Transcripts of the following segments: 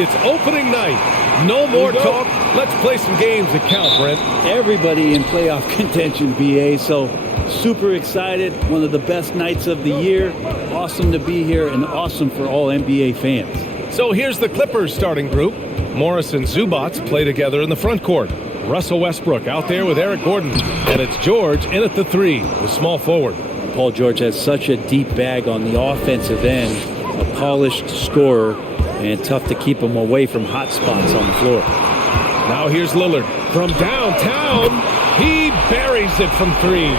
it's opening night. No more talk. Let's play some games that count, Brent. Everybody in playoff contention, BA, so super excited. One of the best nights of the year. Awesome to be here and awesome for all NBA fans. So here's the Clippers starting group. Morris and Zubac play together in the front court. Russell Westbrook out there with Eric Gordon. And it's George in at the 3, the small forward. Paul George has such a deep bag on the offensive end. A polished scorer, and tough to keep him away from hot spots on the floor. Now here's Lillard from downtown. He buries it from 3.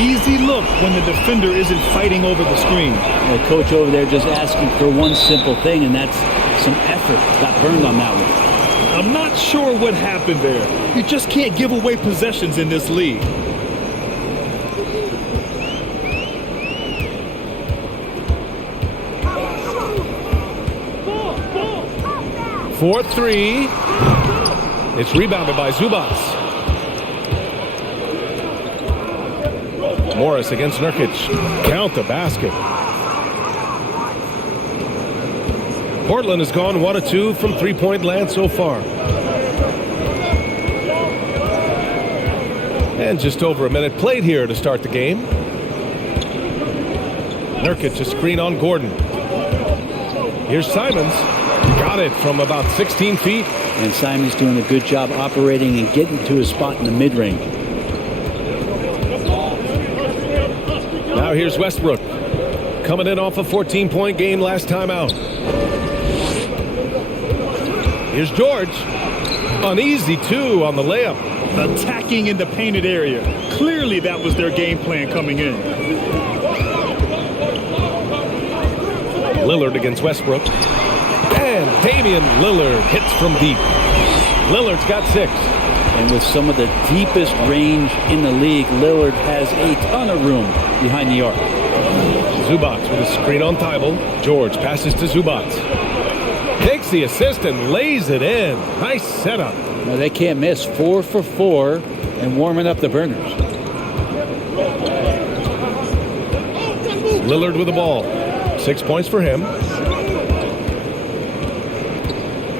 Easy look when the defender isn't fighting over the screen. The coach over there just asking for one simple thing, and that's some effort. Got burned on that one. I'm not sure what happened there. You just can't give away possessions in this league. For 3. It's rebounded by Zubac. Morris against Nurkic. Count the basket. Portland has gone 1 of 2 from three-point land so far. And just over a minute played here to start the game. Nurkic a screen on Gordon. Here's Simons. Got it from about 16 feet. And Simons doing a good job operating and getting to his spot in the mid-range. Now here's Westbrook. Coming in off a 14-point game last time out. Here's George. An easy 2 on the layup. Attacking in the painted area. Clearly that was their game plan coming in. Lillard against Westbrook. And Damian Lillard hits from deep. Lillard's got 6. And with some of the deepest range in the league, Lillard has a ton of room behind the arc. Zubac with a screen on Thibault. George passes to Zubac. Takes the assist and lays it in. Nice setup. Well, they can't miss. 4 for 4 and warming up the burners. Lillard with the ball. 6 points for him.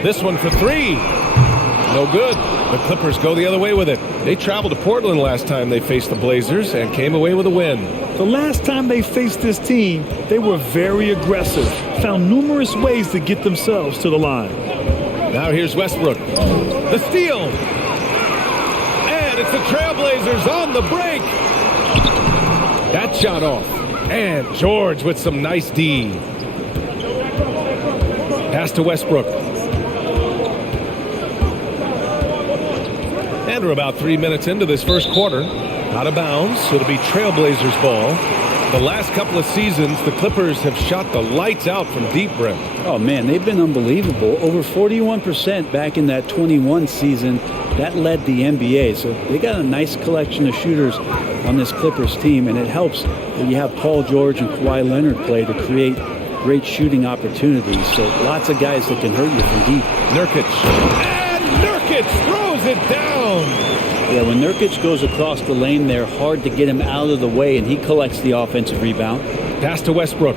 This one for 3. No good. The Clippers go the other way with it. They traveled to Portland last time they faced the Blazers and came away with a win. The last time they faced this team, they were very aggressive. Found numerous ways to get themselves to the line. Now here's Westbrook. The steal. And it's the Trailblazers on the break. That shot off. And George with some nice D. Pass to Westbrook. And we're about 3 minutes into this first quarter. Out of bounds, so it'll be Trailblazers ball. The last couple of seasons, the Clippers have shot the lights out from deep, Brent. Oh, man, they've been unbelievable. Over 41% back in that 21 season. That led the NBA. So they got a nice collection of shooters on this Clippers team, and it helps when you have Paul George and Kawhi Leonard play to create great shooting opportunities. So lots of guys that can hurt you from deep. Nurkic. And Nurkic throws it down. Yeah, when Nurkic goes across the lane, they're hard to get him out of the way, and he collects the offensive rebound. Pass to Westbrook.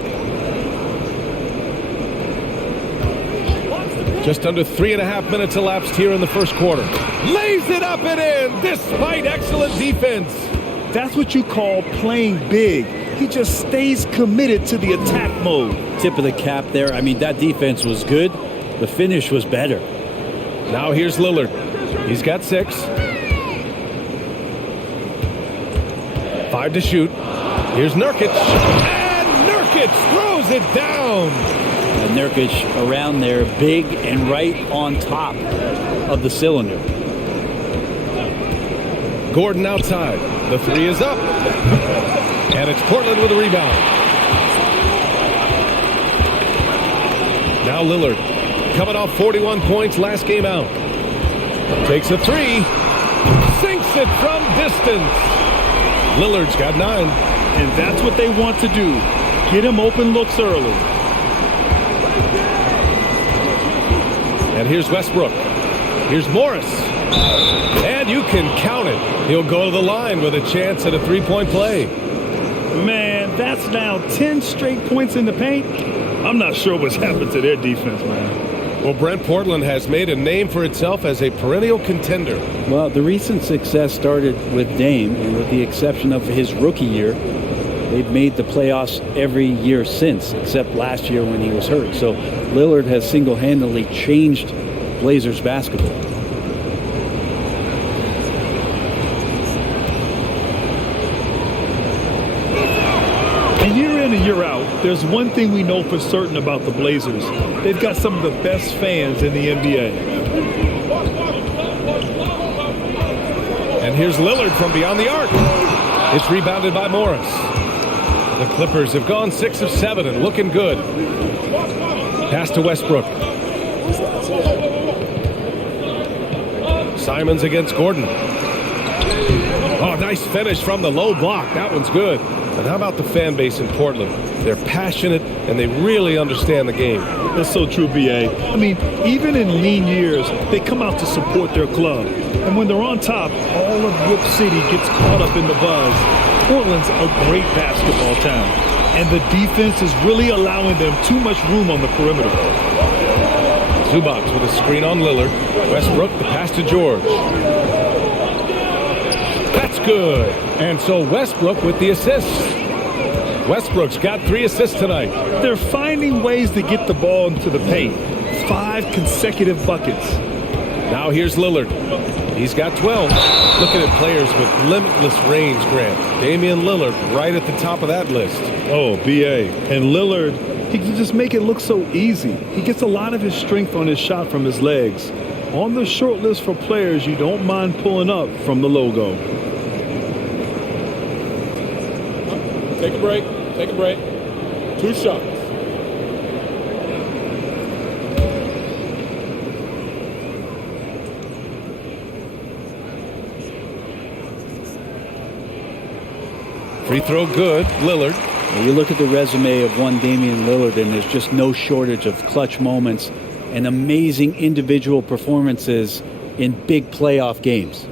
Just under 3.5 minutes elapsed here in the first quarter. Lays it up and in despite excellent defense. That's what you call playing big. He just stays committed to the attack mode. Tip of the cap there. I mean, that defense was good. The finish was better. Now here's Lillard. He's got 6. 5 to shoot. Here's Nurkic. And Nurkic throws it down. And Nurkic around there, big and right on top of the cylinder. Gordon outside. The 3 is up. And it's Portland with a rebound. Now Lillard. Coming off 41 points last game out. Takes a 3. Sinks it from distance. Lillard's got 9. And that's what they want to do. Get him open looks early. And here's Westbrook. Here's Morris. And you can count it. He'll go to the line with a chance at a 3-point play. Man, that's now 10 straight points in the paint. I'm not sure what's happened to their defense, man. Well, Brent, Portland has made a name for itself as a perennial contender. Well, the recent success started with Dame, and with the exception of his rookie year, they've made the playoffs every year since, except last year when he was hurt. So Lillard has single-handedly changed Blazers basketball. And year in and year out, there's one thing we know for certain about the Blazers. They've got some of the best fans in the NBA. And here's Lillard from beyond the arc. It's rebounded by Morris. The Clippers have gone 6 of 7 and looking good. Pass to Westbrook. Simons against Gordon. Oh, nice finish from the low block. That one's good. And how about the fan base in Portland? They're passionate and they really understand the game. That's so true, B.A. I mean, even in lean years, they come out to support their club. And when they're on top, all of Whip City gets caught up in the buzz. Portland's a great basketball town, and the defense is really allowing them too much room on the perimeter. Zubac with a screen on Lillard. Westbrook, the pass to George. That's good. And so Westbrook with the assist. Westbrook's got 3 assists tonight. They're finding ways to get the ball into the paint. 5 consecutive buckets. Now here's Lillard. He's got 12. Looking at players with limitless range, Grant. Damian Lillard right at the top of that list. Oh, B.A. And Lillard, he can just make it look so easy. He gets a lot of his strength on his shot from his legs. On the short list for players you don't mind pulling up from the logo. Take a break. Take a break. 2 shots. Free throw good. Lillard. You look at the resume of one Damian Lillard, and there's just no shortage of clutch moments and amazing individual performances in big playoff games.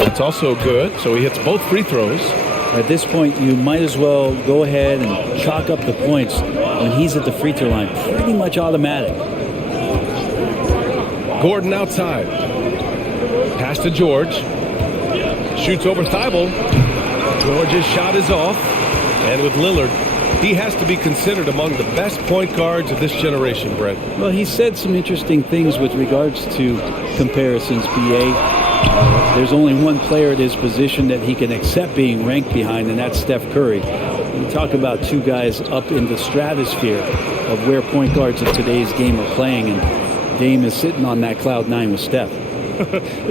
It's also good, so he hits both free throws. At this point, you might as well go ahead and chalk up the points when he's at the free throw line. Pretty much automatic. Gordon outside. Pass to George. Shoots over Thibault. George's shot is off. And with Lillard, he has to be considered among the best point guards of this generation, Brett. Well, he said some interesting things with regards to comparisons, B.A. There's only one player at his position that he can accept being ranked behind, and that's Steph Curry. You talk about 2 guys up in the stratosphere of where point guards of today's game are playing, and Dame is sitting on that cloud 9 with Steph.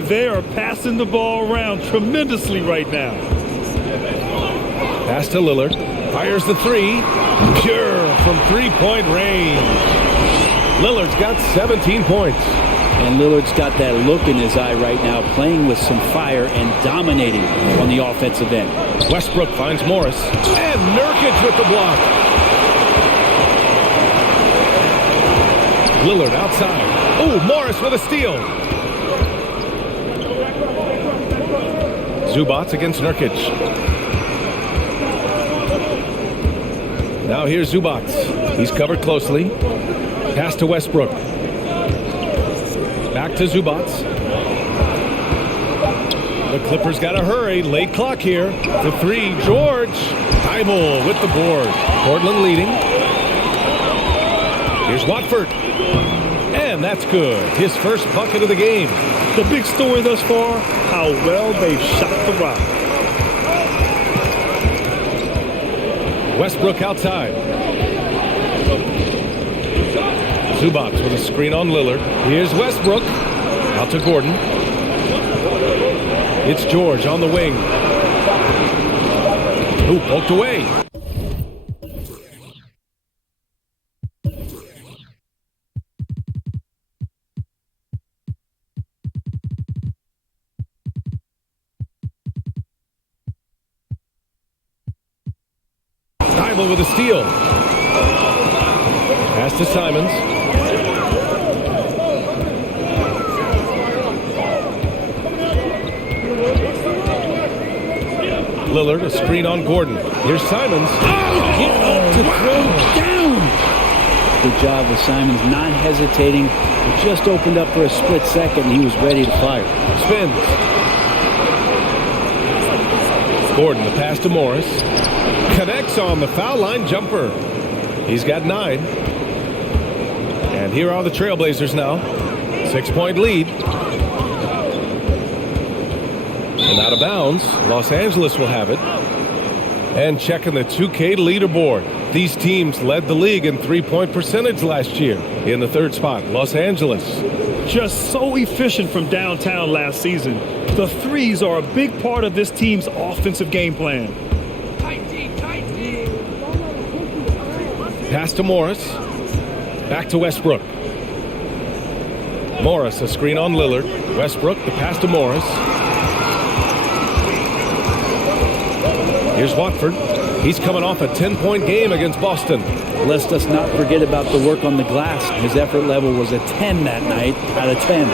They are passing the ball around tremendously right now. Pass to Lillard. Fires the 3. Pure from 3-point range. Lillard's got 17 points. And Lillard's got that look in his eye right now, playing with some fire and dominating on the offensive end. Westbrook finds Morris. And Nurkic with the block. Lillard outside. Oh, Morris with a steal. Zubac against Nurkic. Now here's Zubac. He's covered closely. Pass to Westbrook. Back to Zubac. The Clippers got to hurry. Late clock here. The 3. George. Thibault with the board. Portland leading. Here's Watford. And that's good. His first bucket of the game. The big story thus far, how well they've shot the rock. Westbrook outside. Zubac with a screen on Lillard. Here's Westbrook. Out to Gordon. It's George on the wing. Who poked away. Thibault with a steal. Pass to Simons. Lillard, a screen on Gordon. Here's Simons. Get up to throw down. Good job with Simons not hesitating. It just opened up for a split second and he was ready to fire. Spins. Gordon, the pass to Morris. Connects on the foul line jumper. He's got 9. And here are the Trailblazers now. 6-point lead. And out of bounds, Los Angeles will have it. And checking the 2K leaderboard. These teams led the league in three-point percentage last year. In the 3rd spot, Los Angeles. Just so efficient from downtown last season. The threes are a big part of this team's offensive game plan. Pass to Morris. Back to Westbrook. Morris, a screen on Lillard. Westbrook, the pass to Morris. Here's Watford. He's coming off a 10-point game against Boston. Let's us not forget about the work on the glass. His effort level was a 10 that night out of 10.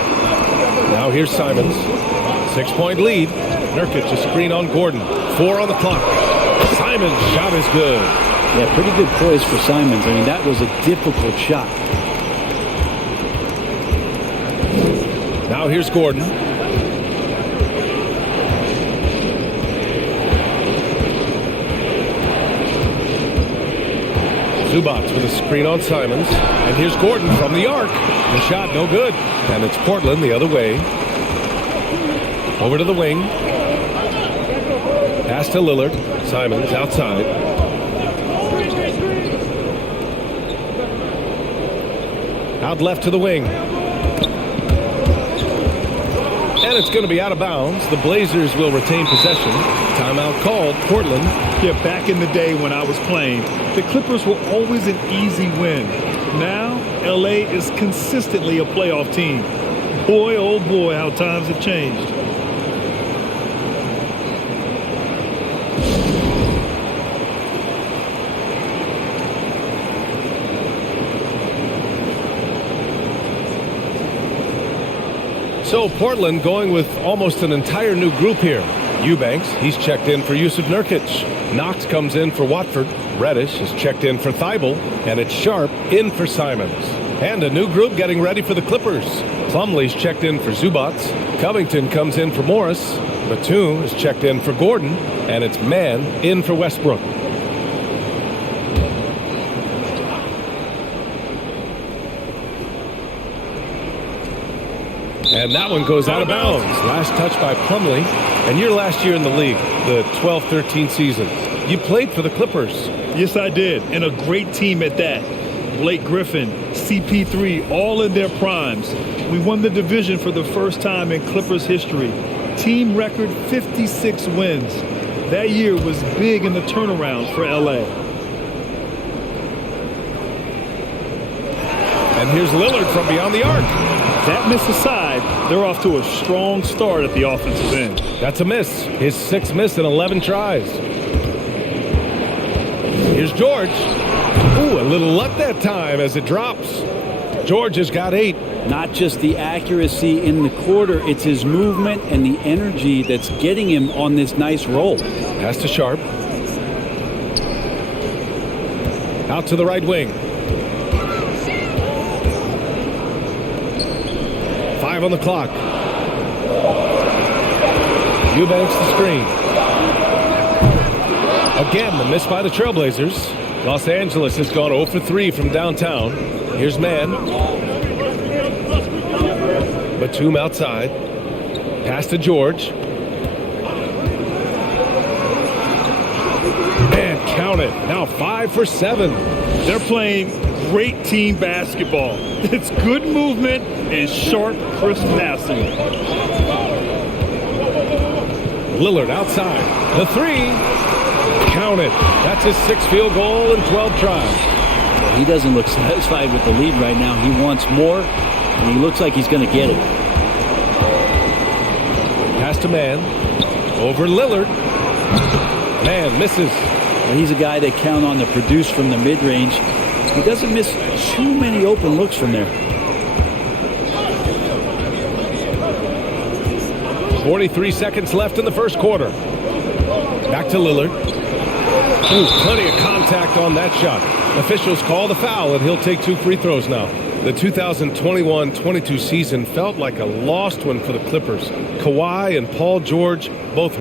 Now here's Simons. 6-point lead. Nurkic, a screen on Gordon. 4 on the clock. Simons' shot is good. Yeah, pretty good poise for Simons. I mean, that was a difficult shot. Now here's Gordon. Zubac with a screen on Simons. And here's Gordon from the arc. The shot no good. And it's Portland the other way. Over to the wing. Pass to Lillard. Simons outside. Out left to the wing. And it's going to be out of bounds. The Blazers will retain possession. Timeout called. Portland. Yeah, back in the day when I was playing, the Clippers were always an easy win. Now, LA is consistently a playoff team. Boy, oh boy, how times have changed. So Portland going with almost an entire new group here. Eubanks, he's checked in for Yusuf Nurkic. Knox comes in for Watford. Reddish is checked in for Thibault. And it's Sharp in for Simons. And a new group getting ready for the Clippers. Plumlee's checked in for Zubac. Covington comes in for Morris. Batum is checked in for Gordon. And it's Mann in for Westbrook. And that one goes out of bounds. Last touch by Plumlee. And your last year in the league, the 12-13 season, you played for the Clippers. Yes, I did. And a great team at that. Blake Griffin, CP3, all in their primes. We won the division for the first time in Clippers history. Team record 56 wins. That year was big in the turnaround for LA. And here's Lillard from beyond the arc. That miss aside, they're off to a strong start at the offensive end. That's a miss. His 6th miss in 11 tries. Here's George. Ooh, a little luck that time as it drops. George has got 8. Not just the accuracy in the quarter, it's his movement and the energy that's getting him on this nice roll. Pass to Sharp. Out to the right wing. 5 on the clock. Eubanks the screen. Again, the miss by the Trailblazers. Los Angeles has gone 0 for 3 from downtown. Here's Mann. Batum outside. Pass to George. And count it. Now 5 for 7. They're playing great team basketball. It's good movement and sharp, crisp passing. Lillard outside. The 3. Count it. That's his 6th field goal in 12 tries. He doesn't look satisfied with the lead right now. He wants more, and he looks like he's going to get it. Pass to Mann. Over Lillard. Mann misses. Well, he's a guy they count on to produce from the mid-range. He doesn't miss too many open looks from there. 43 seconds left in the first quarter. Back to Lillard. Ooh, plenty of contact on that shot. Officials call the foul, and he'll take 2 free throws now. The 2021-22 season felt like a lost one for the Clippers. Kawhi and Paul George both.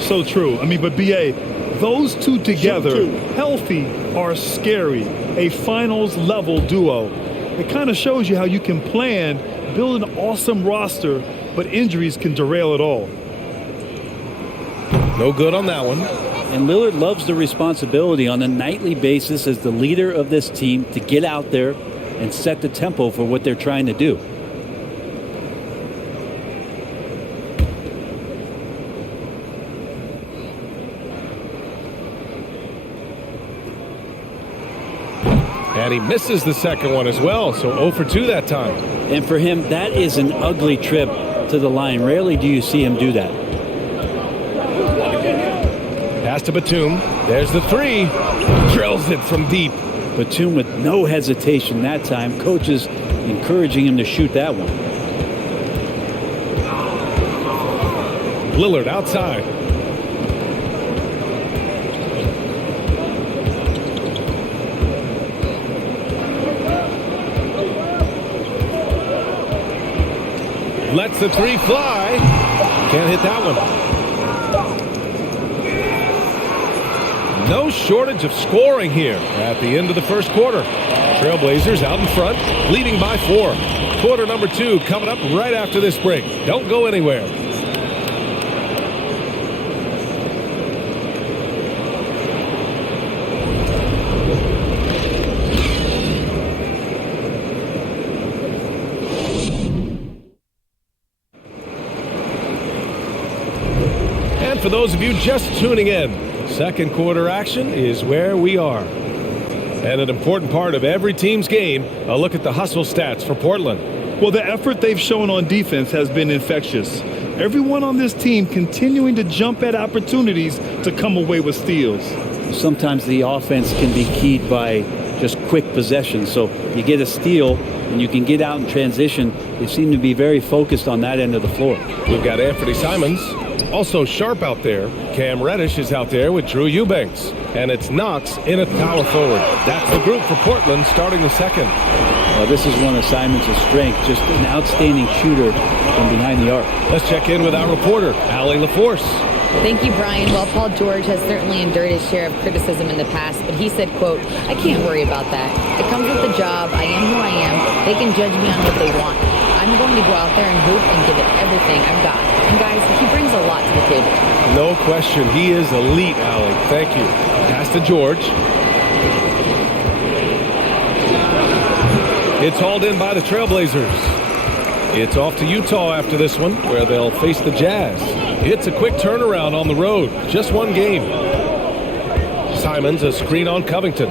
So true. I mean, but B.A., those two together, healthy, are scary. A finals-level duo. It kind of shows you how you can plan, build an awesome roster, but injuries can derail it all. No good on that one. And Lillard loves the responsibility on a nightly basis as the leader of this team to get out there and set the tempo for what they're trying to do. And he misses the second one as well, so 0 for 2 that time. And for him, that is an ugly trip to the line. Rarely do you see him do that. Pass to Batum. There's the 3. Drills it from deep. Batum with no hesitation that time. Coaches encouraging him to shoot that one. Lillard outside. Lets the 3 fly. Can't hit that one. No shortage of scoring here at the end of the first quarter. Trailblazers out in front, leading by 4. Quarter number 2 coming up right after this break. Don't go anywhere. For those of you just tuning in, second quarter action is where we are. And an important part of every team's game, a look at the hustle stats for Portland. Well, the effort they've shown on defense has been infectious. Everyone on this team continuing to jump at opportunities to come away with steals. Sometimes the offense can be keyed by just quick possession. So you get a steal and you can get out in transition. They seem to be very focused on that end of the floor. We've got Anthony Simons. Also sharp out there. Cam Reddish is out there with Drew Eubanks. And it's Knox in at power forward. That's the group for Portland starting the second. Well, this is one of Simons' strengths, just an outstanding shooter from behind the arc. Let's check in with our reporter, Allie LaForce. Thank you, Brian. Well, Paul George has certainly endured his share of criticism in the past, but he said, quote, "I can't worry about that. It comes with the job. I am who I am. They can judge me on what they want. I'm going to go out there and hoop and give it everything I've got." And guys, he brings a lot to the table. No question. He is elite, Allie. Thank you. Pass to George. It's hauled in by the Trailblazers. It's off to Utah after this one, where they'll face the Jazz. It's a quick turnaround on the road. Just one game. Simons, a screen on Covington.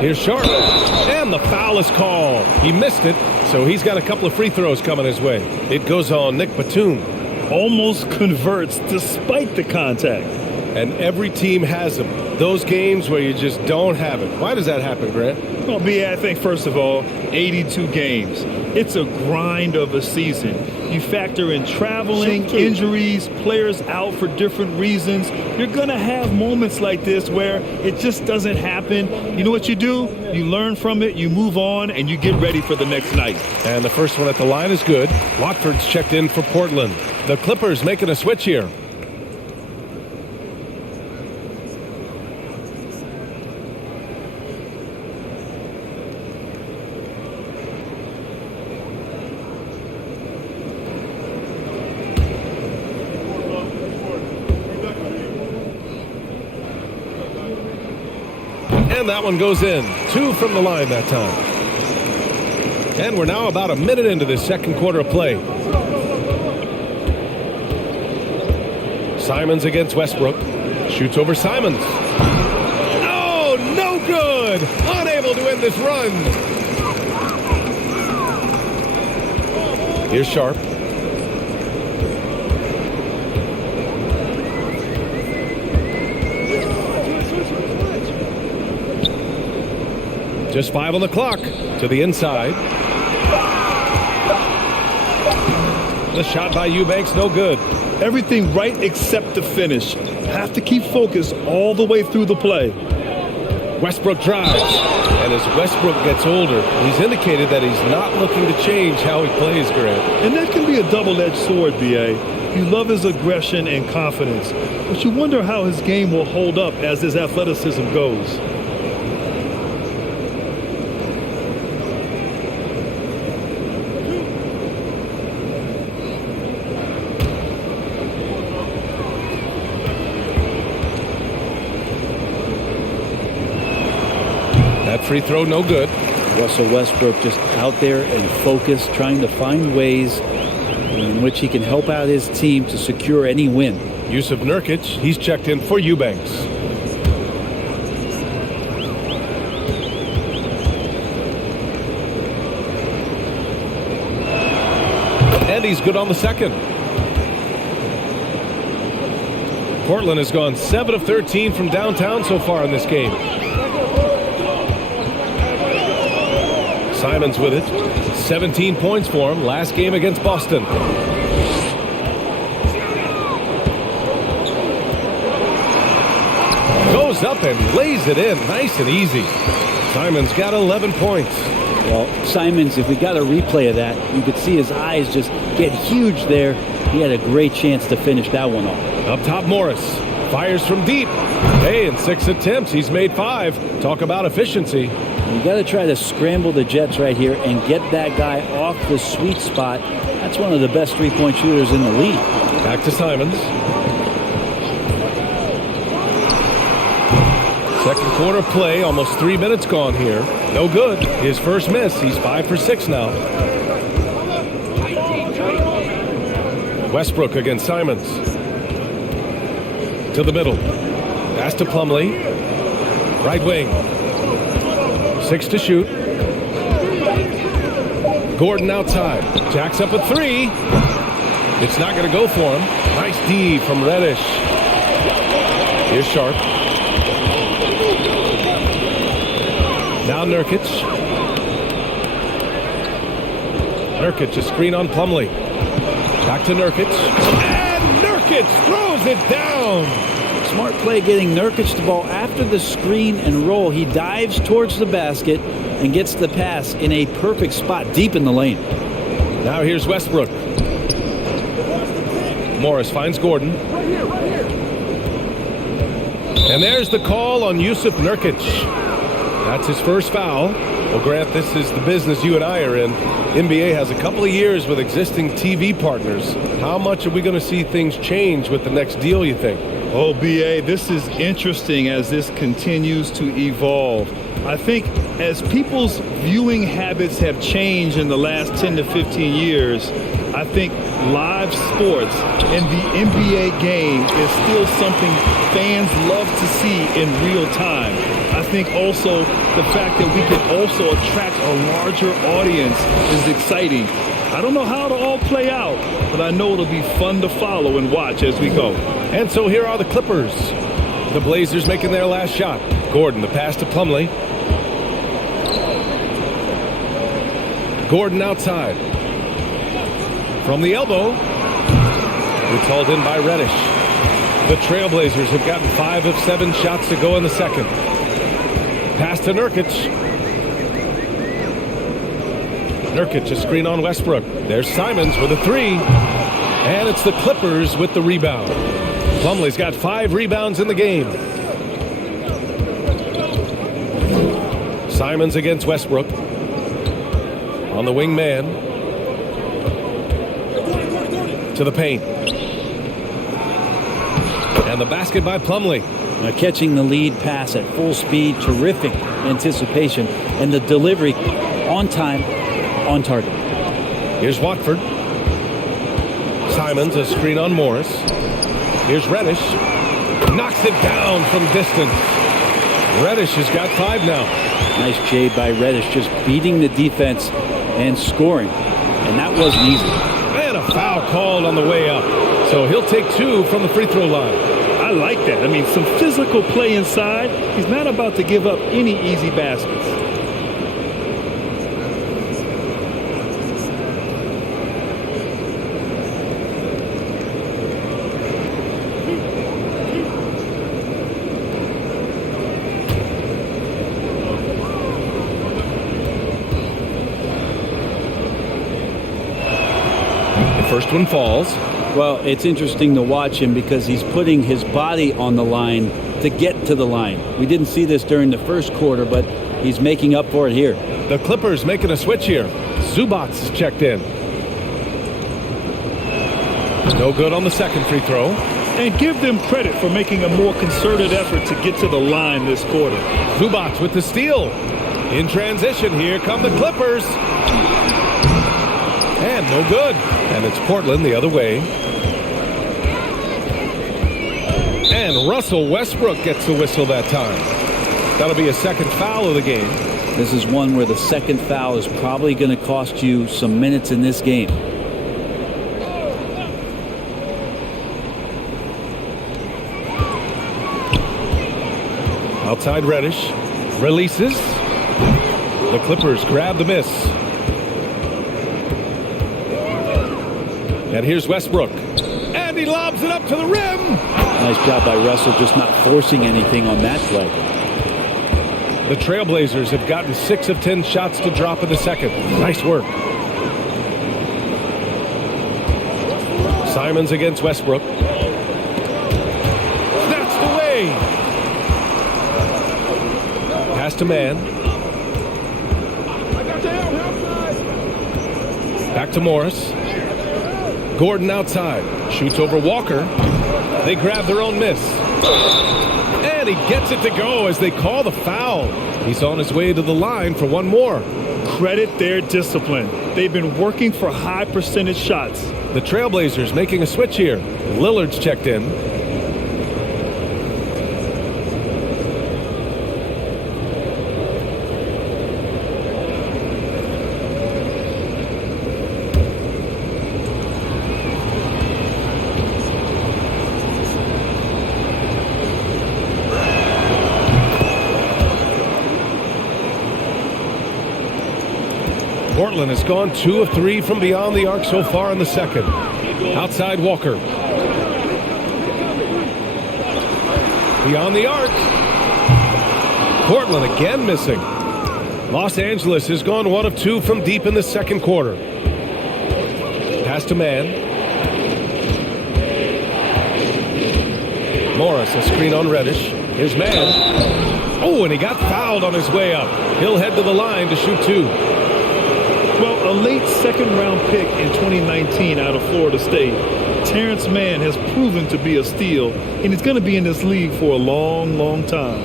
Here's Sharp. And the foul is called. He missed it, so he's got a couple of free throws coming his way. It goes on Nick Batum. Almost converts despite the contact. And every team has them. Those games where you just don't have it. Why does that happen, Grant? Well, B.A., I think, first of all, 82 games. It's a grind of a season. You factor in traveling, injuries, players out for different reasons. You're going to have moments like this where it just doesn't happen. You know what you do? You learn from it, you move on, and you get ready for the next night. And the first one at the line is good. Watford's checked in for Portland. The Clippers making a switch here. And that one goes in. 2 from the line that time. And we're now about a minute into this second quarter of play. Simons against Westbrook. Shoots over Simons. Oh, no good! Unable to end this run. Here's Sharp. Just 5 on the clock. To the inside. The shot by Eubanks, no good. Everything right except the finish. Have to keep focus all the way through the play. Westbrook drives. And as Westbrook gets older, he's indicated that he's not looking to change how he plays, Grant. And that can be a double-edged sword, B.A. You love his aggression and confidence, but you wonder how his game will hold up as his athleticism goes. That free throw, no good. Russell Westbrook just out there and focused, trying to find ways in which he can help out his team to secure any win. Yusuf Nurkic, he's checked in for Eubanks. And he's good on the second. Portland has gone 7 of 13 from downtown so far in this game. Simons with it. 17 points for him last game against Boston. Goes up and lays it in nice and easy. Simons got 11 points. Well, Simons, if we got a replay of that, you could see his eyes just get huge there. He had a great chance to finish that one off. Up top, Morris fires from deep. Hey, in 6 attempts, he's made 5. Talk about efficiency. You got to try to scramble the Jets right here and get that guy off the sweet spot. That's one of the best three-point shooters in the league. Back to Simons. Second quarter play, almost 3 minutes gone here. No good. His first miss. He's 5 for 6 now. Westbrook against Simons. To the middle. Pass to Plumlee. Right wing. 6 to shoot. Gordon outside. Jacks up a 3. It's not going to go for him. Nice D from Reddish. Here's Sharp. Now Nurkic. Nurkic, a screen on Plumlee. Back to Nurkic. And Nurkic throws it down. Smart play getting Nurkic the ball after the screen and roll. He dives towards the basket and gets the pass in a perfect spot deep in the lane. Now here's Westbrook. Morris finds Gordon. And there's the call on Yusuf Nurkic. That's his first foul. Well, Grant, this is the business you and I are in. NBA has a couple of years with existing TV partners. How much are we going to see things change with the next deal, you think? Oh, B.A., this is interesting as this continues to evolve. I think as people's viewing habits have changed in the last 10 to 15 years, I think live sports and the NBA game is still something fans love to see in real time. I think also the fact that we can also attract a larger audience is exciting. I don't know how it'll all play out, but I know it'll be fun to follow and watch as we go. And so here are the Clippers. The Blazers making their last shot. Gordon, the pass to Plumlee. Gordon outside. From the elbow. It's hauled in by Reddish. The Trailblazers have gotten 5 of 7 shots to go in the second. Pass to Nurkic. Nurkic, a screen on Westbrook. There's Simons with a 3. And it's the Clippers with the rebound. Plumlee's got 5 rebounds in the game. Simons against Westbrook. On the wing man. To the paint. And the basket by Plumlee. Now catching the lead pass at full speed, terrific anticipation, and the delivery on time, on target. Here's Watford. Simons, a screen on Morris. Here's Reddish. Knocks it down from distance. Reddish has got 5 now. Nice J by Reddish, just beating the defense and scoring. And that wasn't easy. And a foul called on the way up. So he'll take 2 from the free throw line. I like that. I mean, some physical play inside. He's not about to give up any easy baskets. First one falls. Well, it's interesting to watch him because he's putting his body on the line to get to the line. We didn't see this during the first quarter, but he's making up for it here. The Clippers making a switch here. Zubac is checked in. No good on the second free throw. And give them credit for making a more concerted effort to get to the line this quarter. Zubac with the steal. In transition, here come the Clippers. And no good. And it's Portland the other way. And Russell Westbrook gets the whistle that time. That'll be a second foul of the game. This is one where the second foul is probably going to cost you some minutes in this game. Outside Reddish. Releases. The Clippers grab the miss. And here's Westbrook. And he lobs it up to the rim. Nice job by Russell just not forcing anything on that play. The Trailblazers have gotten 6 of 10 shots to drop in the second. Nice work. Simons against Westbrook. That's the way. Pass to man. Back to Morris. Gordon outside. Shoots over Walker. They grab their own miss. And he gets it to go as they call the foul. He's on his way to the line for one more. Credit their discipline. They've been working for high percentage shots. The Trailblazers making a switch here. Lillard's checked in. Portland has gone 2 of 3 from beyond the arc so far in the second. Outside Walker. Beyond the arc. Portland again missing. Los Angeles has gone 1 of 2 from deep in the second quarter. Pass to man. Morris, a screen on Reddish. Here's man. Oh, and he got fouled on his way up. He'll head to the line to shoot 2. Well, a late second-round pick in 2019 out of Florida State, Terrence Mann has proven to be a steal, and he's going to be in this league for a long, long time.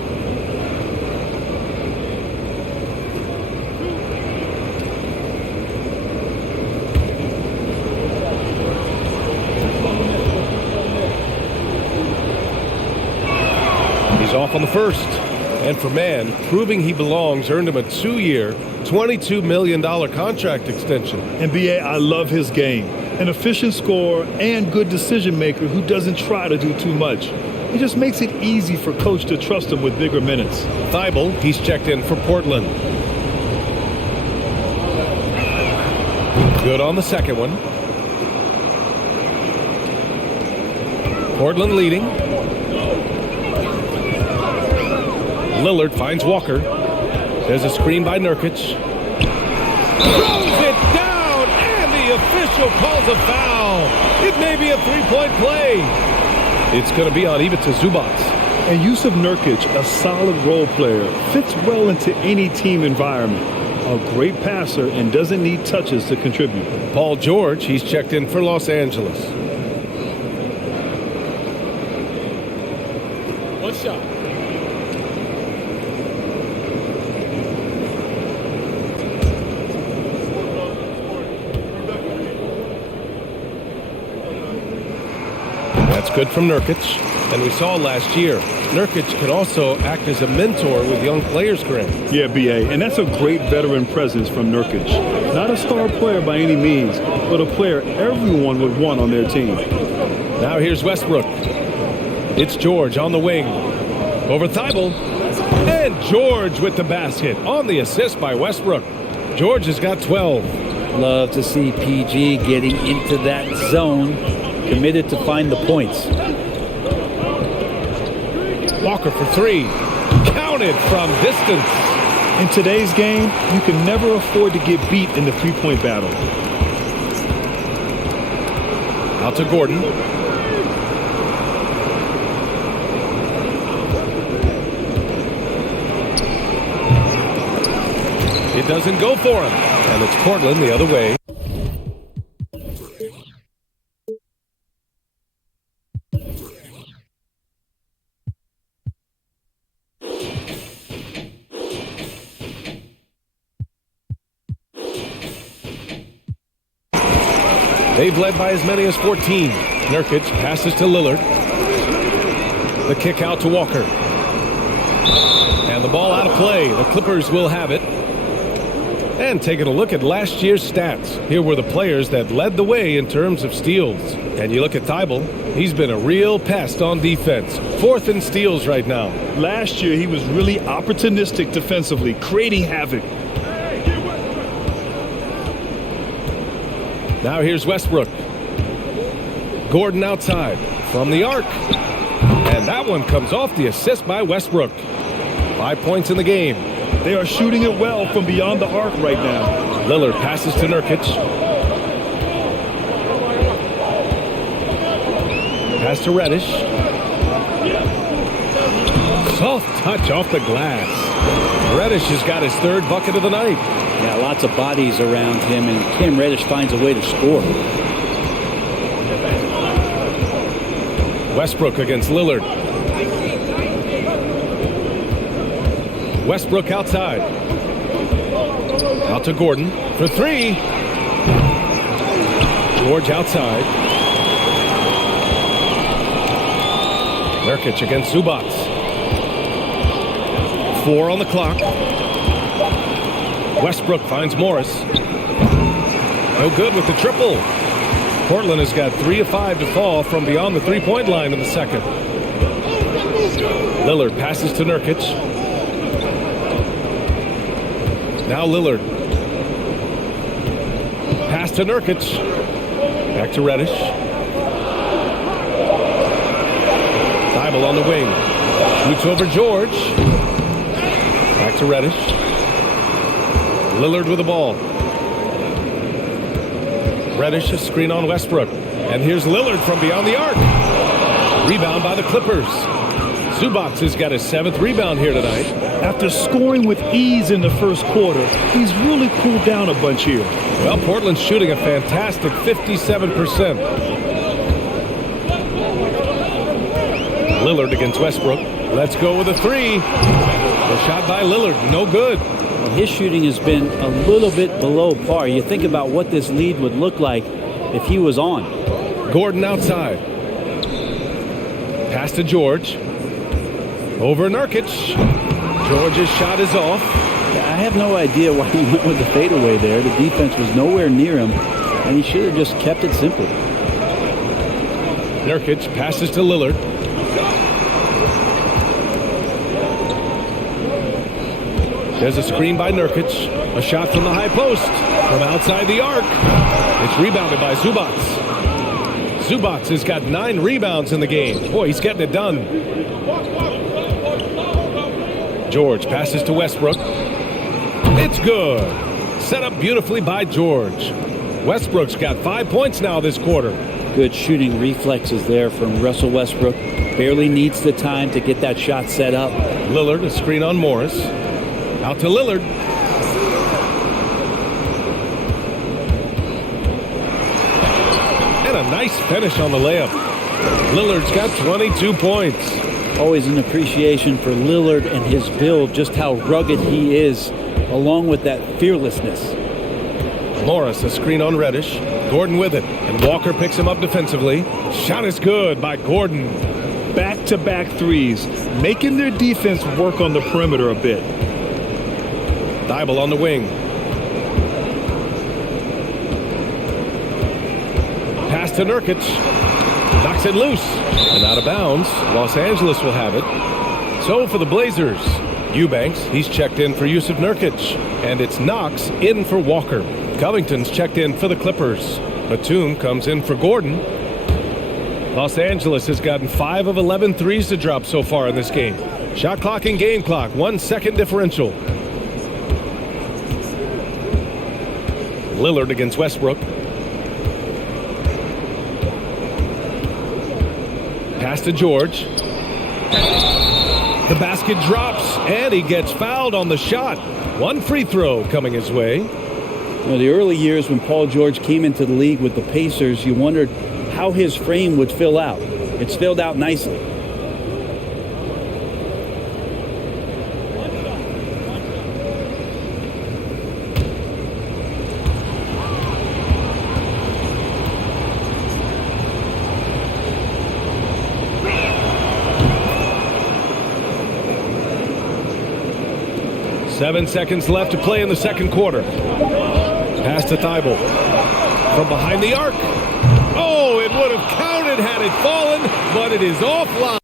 He's off on the first. And for Mann, proving he belongs earned him a 2-year, $22 million contract extension. And B.A., I love his game. An efficient scorer and good decision maker who doesn't try to do too much. He just makes it easy for coach to trust him with bigger minutes. Thibault, he's checked in for Portland. Good on the second one. Portland leading. Lillard finds Walker. There's a screen by Nurkic. Throws it down, and the official calls a foul. It may be a three-point play. It's going to be on Ivica Zubac. And Yusuf Nurkic, a solid role player, fits well into any team environment. A great passer and doesn't need touches to contribute. Paul George, he's checked in for Los Angeles. One shot. That's good from Nurkic. And we saw last year, Nurkic can also act as a mentor with young players, Graham. Yeah, B.A., and that's a great veteran presence from Nurkic. Not a star player by any means, but a player everyone would want on their team. Now here's Westbrook. It's George on the wing. Over Thibault. And George with the basket on the assist by Westbrook. George has got 12. Love to see PG getting into that zone, committed to find the points. Walker for 3. Counted from distance. In today's game, you can never afford to get beat in the three-point battle. Out to Gordon. It doesn't go for him. And it's Portland the other way. They've led by as many as 14. Nurkic passes to Lillard. The kick out to Walker. And the ball out of play. The Clippers will have it. And taking a look at last year's stats. Here were the players that led the way in terms of steals. And you look at Thibault, he's been a real pest on defense. 4th in steals right now. Last year, he was really opportunistic defensively, creating havoc. Now here's Westbrook. Gordon outside from the arc. And that one comes off the assist by Westbrook. 5 points in the game. They are shooting it well from beyond the arc right now. Lillard passes to Nurkic. Pass to Reddish. Soft touch off the glass. Reddish has got his 3rd bucket of the night. Yeah, lots of bodies around him, and Cam Reddish finds a way to score. Westbrook against Lillard. Westbrook outside. Out to Gordon for 3. George outside. Nurkic against Zubac. 4 on the clock. Westbrook finds Morris. No good with the triple. Portland has got 3 of 5 to fall from beyond the 3-point line in the second. Lillard passes to Nurkic. Now Lillard. Pass to Nurkic. Back to Reddish. Thibault on the wing. Shoots over George. Back to Reddish. Lillard with the ball. Reddish a screen on Westbrook. And here's Lillard from beyond the arc. Rebound by the Clippers. Zubac has got his 7th rebound here tonight. After scoring with ease in the first quarter, he's really cooled down a bunch here. Well, Portland's shooting a fantastic 57%. Lillard against Westbrook. Let's go with a 3. The shot by Lillard, no good. Well, his shooting has been a little bit below par. You think about what this lead would look like if he was on. Gordon outside. Pass to George. Over Nurkic. George's shot is off. I have no idea why he went with the fadeaway there. The defense was nowhere near him, and he should have just kept it simple. Nurkic passes to Lillard. There's a screen by Nurkic. A shot from the high post. From outside the arc. It's rebounded by Zubac. Zubac has got 9 rebounds in the game. Boy, he's getting it done. George passes to Westbrook. It's good. Set up beautifully by George. Westbrook's got 5 points now this quarter. Good shooting reflexes there from Russell Westbrook. Barely needs the time to get that shot set up. Lillard, a screen on Morris. Out to Lillard. And a nice finish on the layup. Lillard's got 22 points. Always an appreciation for Lillard and his build, just how rugged he is, along with that fearlessness. Morris, a screen on Reddish. Gordon with it. And Walker picks him up defensively. Shot is good by Gordon. Back-to-back threes, making their defense work on the perimeter a bit. Thibault on the wing. Pass to Nurkic. Knocks it loose. And out of bounds. Los Angeles will have it. So for the Blazers, Eubanks, he's checked in for Yusuf Nurkic. And it's Knox in for Walker. Covington's checked in for the Clippers. Batum comes in for Gordon. Los Angeles has gotten 5 of 11 threes to drop so far in this game. Shot clock and game clock, 1 second differential. Lillard against Westbrook. Pass to George. The basket drops, and he gets fouled on the shot. One free throw coming his way. Well, the early years when Paul George came into the league with the Pacers, you wondered how his frame would fill out. It's filled out nicely. Seven seconds left to play in the second quarter. Pass to Thibault. From behind the arc. Oh, it would have counted had it fallen, but it is offline.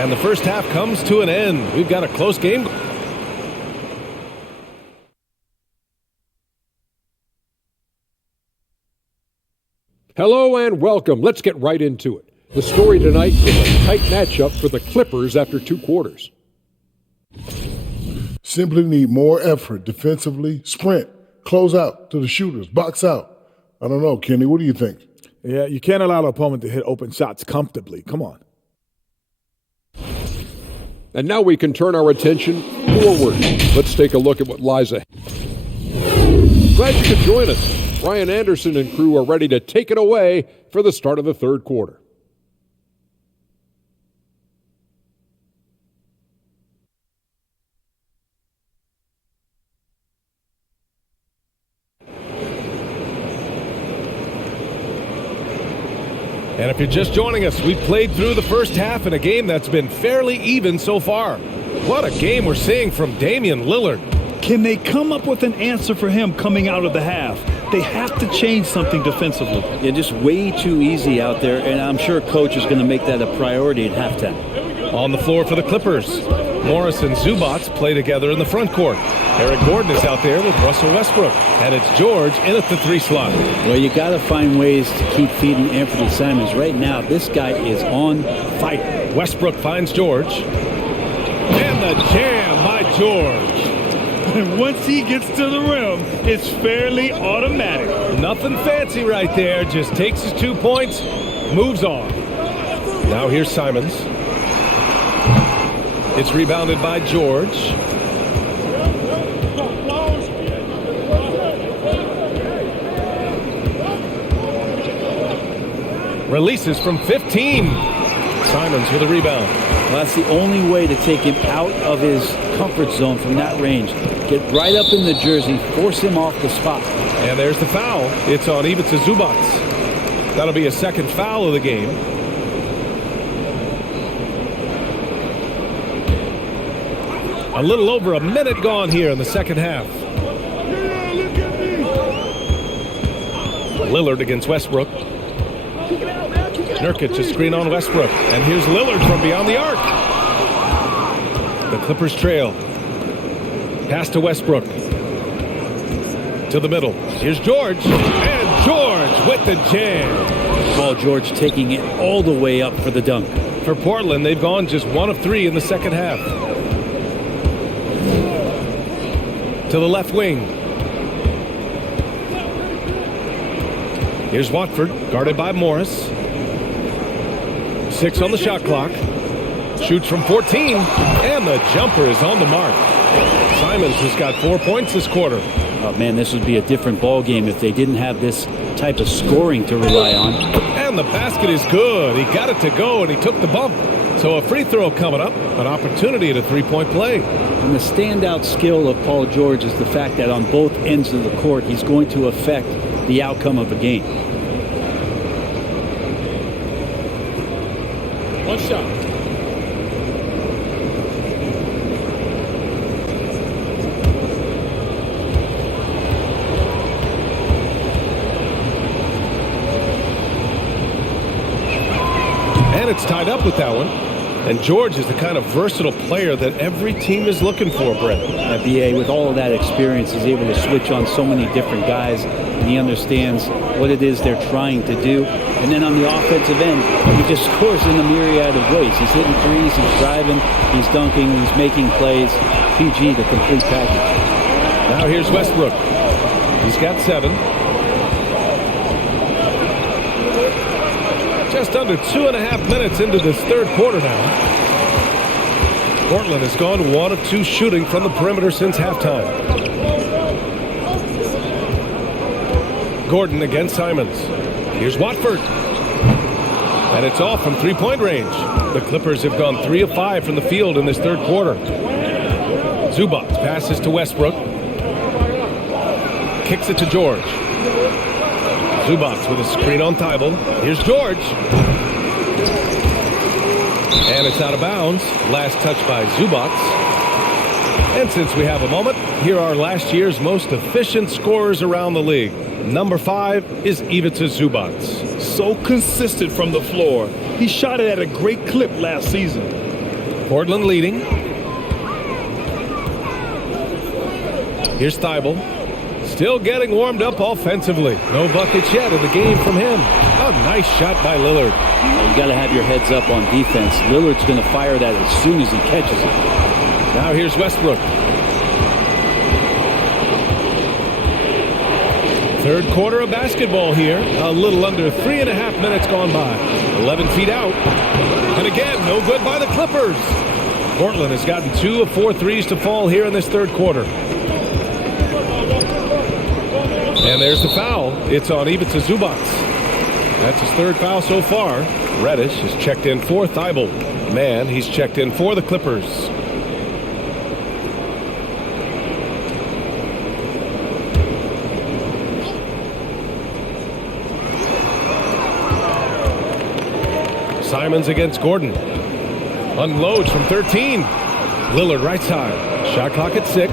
And the first half comes to an end. We've got a close game. Hello and welcome. Let's get right into it. The story tonight is a tight matchup for the Clippers after 2 quarters. Simply need more effort defensively, sprint, close out to the shooters, box out. I don't know, Kenny, what do you think? Yeah, you can't allow the opponent to hit open shots comfortably. Come on. And now we can turn our attention forward. Let's take a look at what lies ahead. Glad you could join us. Ryan Anderson and crew are ready to take it away for the start of the third quarter. And if you're just joining us, we've played through the first half in a game that's been fairly even so far. What a game we're seeing from Damian Lillard. Can they come up with an answer for him coming out of the half? They have to change something defensively. Yeah, just way too easy out there, and I'm sure coach is going to make that a priority at halftime. On the floor for the Clippers, Morris and Zubac play together in the front court. Eric Gordon is out there with Russell Westbrook, and it's George in at the 3 slot. Well, you got to find ways to keep feeding Anthony Simons. Right now, this guy is on fire. Westbrook finds George, and the jam by George. And once he gets to the rim, it's fairly automatic. Nothing fancy right there. Just takes his 2 points, moves on. Now here's Simons. It's rebounded by George. Releases from 15. Simons with a rebound. Well, that's the only way to take him out of his comfort zone from that range. Get right up in the jersey, force him off the spot. And there's the foul. It's on Ivica Zubac. That'll be a second foul of the game. A little over a minute gone here in the second half. Lillard against Westbrook. Nurkic to screen on Westbrook. And here's Lillard from beyond the arc. The Clippers trail. Pass to Westbrook. To the middle. Here's George. And George with the jam. Paul George taking it all the way up for the dunk. For Portland, they've gone just 1 of 3 in the second half. To the left wing. Here's Watford, guarded by Morris. 6 on the shot clock. Shoots from 14, and the jumper is on the mark. Simons has got 4 points this quarter. Oh, man, this would be a different ball game if they didn't have this type of scoring to rely on. And the basket is good. He got it to go, and he took the bump. So a free throw coming up, an opportunity at a 3-point play. And the standout skill of Paul George is the fact that on both ends of the court, he's going to affect the outcome of a game. One shot. And it's tied up with that one. And George is the kind of versatile player that every team is looking for, Brett. BA, with all of that experience, he's able to switch on so many different guys, and he understands what it is they're trying to do. And then on the offensive end, he just scores in a myriad of ways. He's hitting threes, he's driving, he's dunking, he's making plays. PG, the complete package. Now here's Westbrook. He's got 7. Just under 2.5 minutes into this third quarter now. Portland has gone 1 of 2 shooting from the perimeter since halftime. Gordon against Simons. Here's Watford. And it's off from three-point range. The Clippers have gone 3 of 5 from the field in this third quarter. Zubac passes to Westbrook. Kicks it to George. Zubac with a screen on Thibault. Here's George. And it's out of bounds. Last touch by Zubac. And since we have a moment, here are last year's most efficient scorers around the league. Number 5 is Ivica Zubac. So consistent from the floor. He shot it at a great clip last season. Portland leading. Here's Thibault. Still getting warmed up offensively. No buckets yet in the game from him. A nice shot by Lillard. You got to have your heads up on defense. Lillard's going to fire that as soon as he catches it. Now here's Westbrook. Third quarter of basketball here. A little under 3.5 minutes gone by. 11 feet out. And again, no good by the Clippers. Portland has gotten 2 of 4 threes to fall here in this third quarter. And there's the foul. It's on Ivica Zubac. That's his 3rd foul so far. Reddish is checked in for Thibault. Man, he's checked in for the Clippers. Simons against Gordon. Unloads from 13. Lillard right side. Shot clock at 6. Got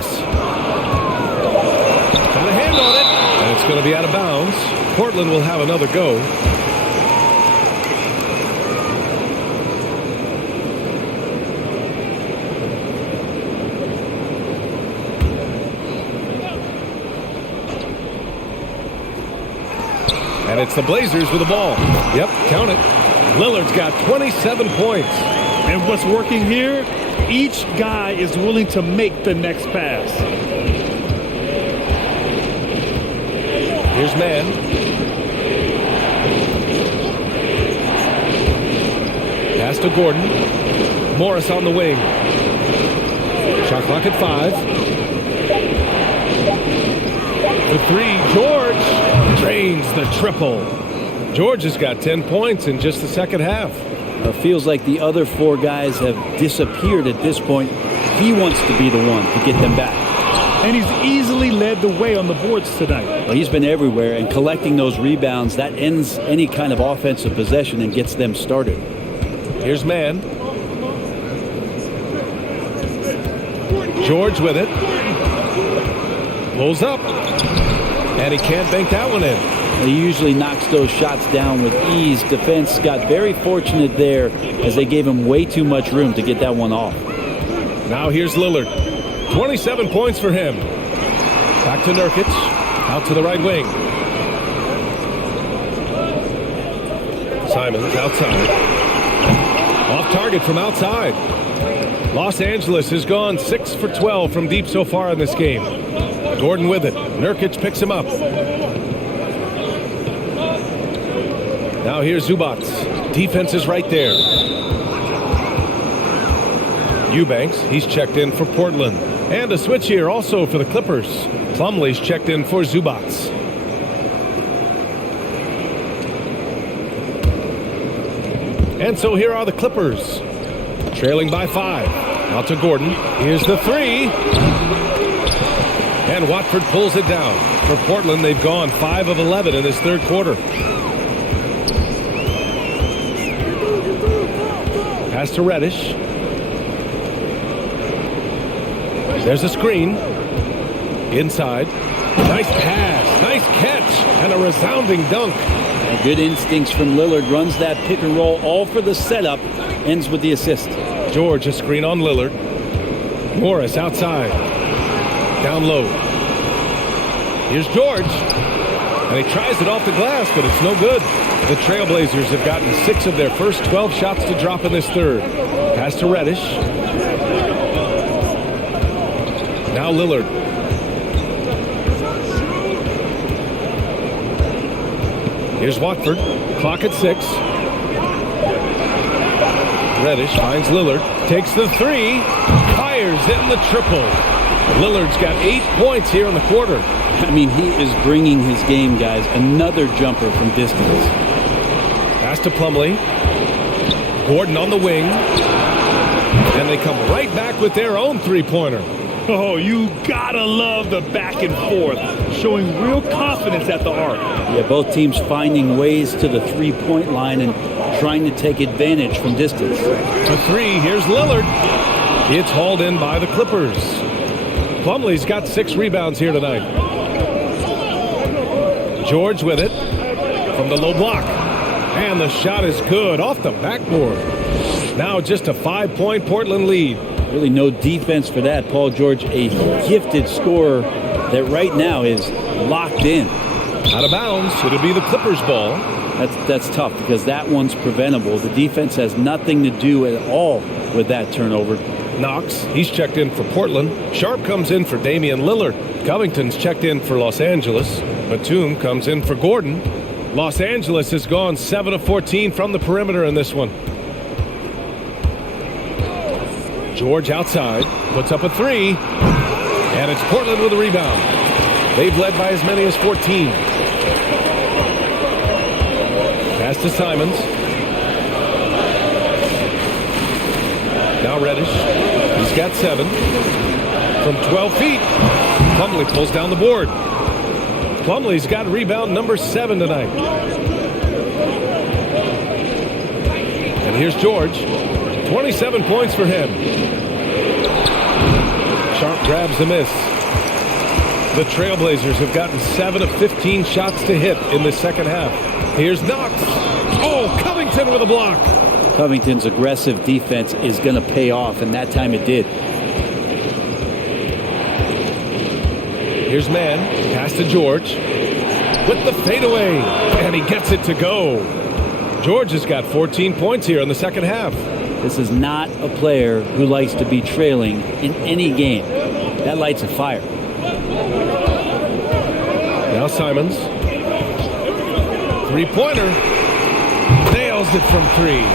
a hand on it. And it's going to be out of bounds. Portland will have another go. And it's the Blazers with the ball. Yep, count it. Lillard's got 27 points. And what's working here, each guy is willing to make the next pass. Here's Mann. Pass to Gordon. Morris on the wing. Shot clock at 5. The 3, George drains the triple. George has got 10 points in just the second half. It feels like the other 4 guys have disappeared at this point. He wants to be the one to get them back. And he's easily led the way on the boards tonight. Well, he's been everywhere, and collecting those rebounds, that ends any kind of offensive possession and gets them started. Here's Mann. George with it. Pulls up. And he can't bank that one in. He usually knocks those shots down with ease. Defense got very fortunate there as they gave him way too much room to get that one off. Now here's Lillard. 27 points for him. Back to Nurkic. Out to the right wing. Simons outside. Off target from outside. Los Angeles has gone 6 for 12 from deep so far in this game. Gordon with it. Nurkic picks him up. Now here's Zubac. Defense is right there. Eubanks, he's checked in for Portland. And a switch here also for the Clippers. Plumlee's checked in for Zubac. And so here are the Clippers. Trailing by 5. Out to Gordon. Here's the 3. And Watford pulls it down. For Portland, they've gone 5 of 11 in this third quarter. Pass to Reddish. There's a screen. Inside. Nice pass. Nice catch. And a resounding dunk. Good instincts from Lillard. Runs that pick and roll, all for the setup. Ends with the assist. George, a screen on Lillard. Morris outside. Down low. Here's George. And he tries it off the glass, but it's no good. The Trailblazers have gotten 6 of their first 12 shots to drop in this third. Pass to Reddish. Now Lillard. Here's Watford. Clock at 6. Reddish finds Lillard. Takes the 3. Fires in the triple. Lillard's got 8 points here in the quarter. I mean, he is bringing his game, guys. Another jumper from distance. Pass to Plumlee. Gordon on the wing. And they come right back with their own three-pointer. Oh, you gotta love the back and forth, showing real confidence at the arc. Yeah, both teams finding ways to the three-point line and trying to take advantage from distance. To 3, here's Lillard. It's hauled in by the Clippers. Plumlee's got 6 rebounds here tonight. George with it from the low block. And the shot is good off the backboard. Now just a 5-point Portland lead. Really no defense for that. Paul George, a gifted scorer that right now is locked in. Out of bounds. It'll be the Clippers' ball. That's tough because that one's preventable. The defense has nothing to do at all with that turnover. Knox, he's checked in for Portland. Sharp comes in for Damian Lillard. Covington's checked in for Los Angeles. Batum comes in for Gordon. Los Angeles has gone 7 of 14 from the perimeter in this one. George outside, puts up a 3, and it's Portland with a rebound. They've led by as many as 14. Pass to Simons. Now Reddish. He's got 7. From 12 feet, Plumlee pulls down the board. Plumlee's got rebound number 7 tonight. And here's George. 27 points for him. Sharp grabs the miss. The Trailblazers have gotten 7 of 15 shots to hit in the second half. Here's Knox. Oh, Covington with a block. Covington's aggressive defense is going to pay off, and that time it did. Here's Mann. Pass to George. With the fadeaway. And he gets it to go. George has got 14 points here in the second half. This is not a player who likes to be trailing in any game. That lights a fire. Now Simons. Three-pointer. Nails it from 3.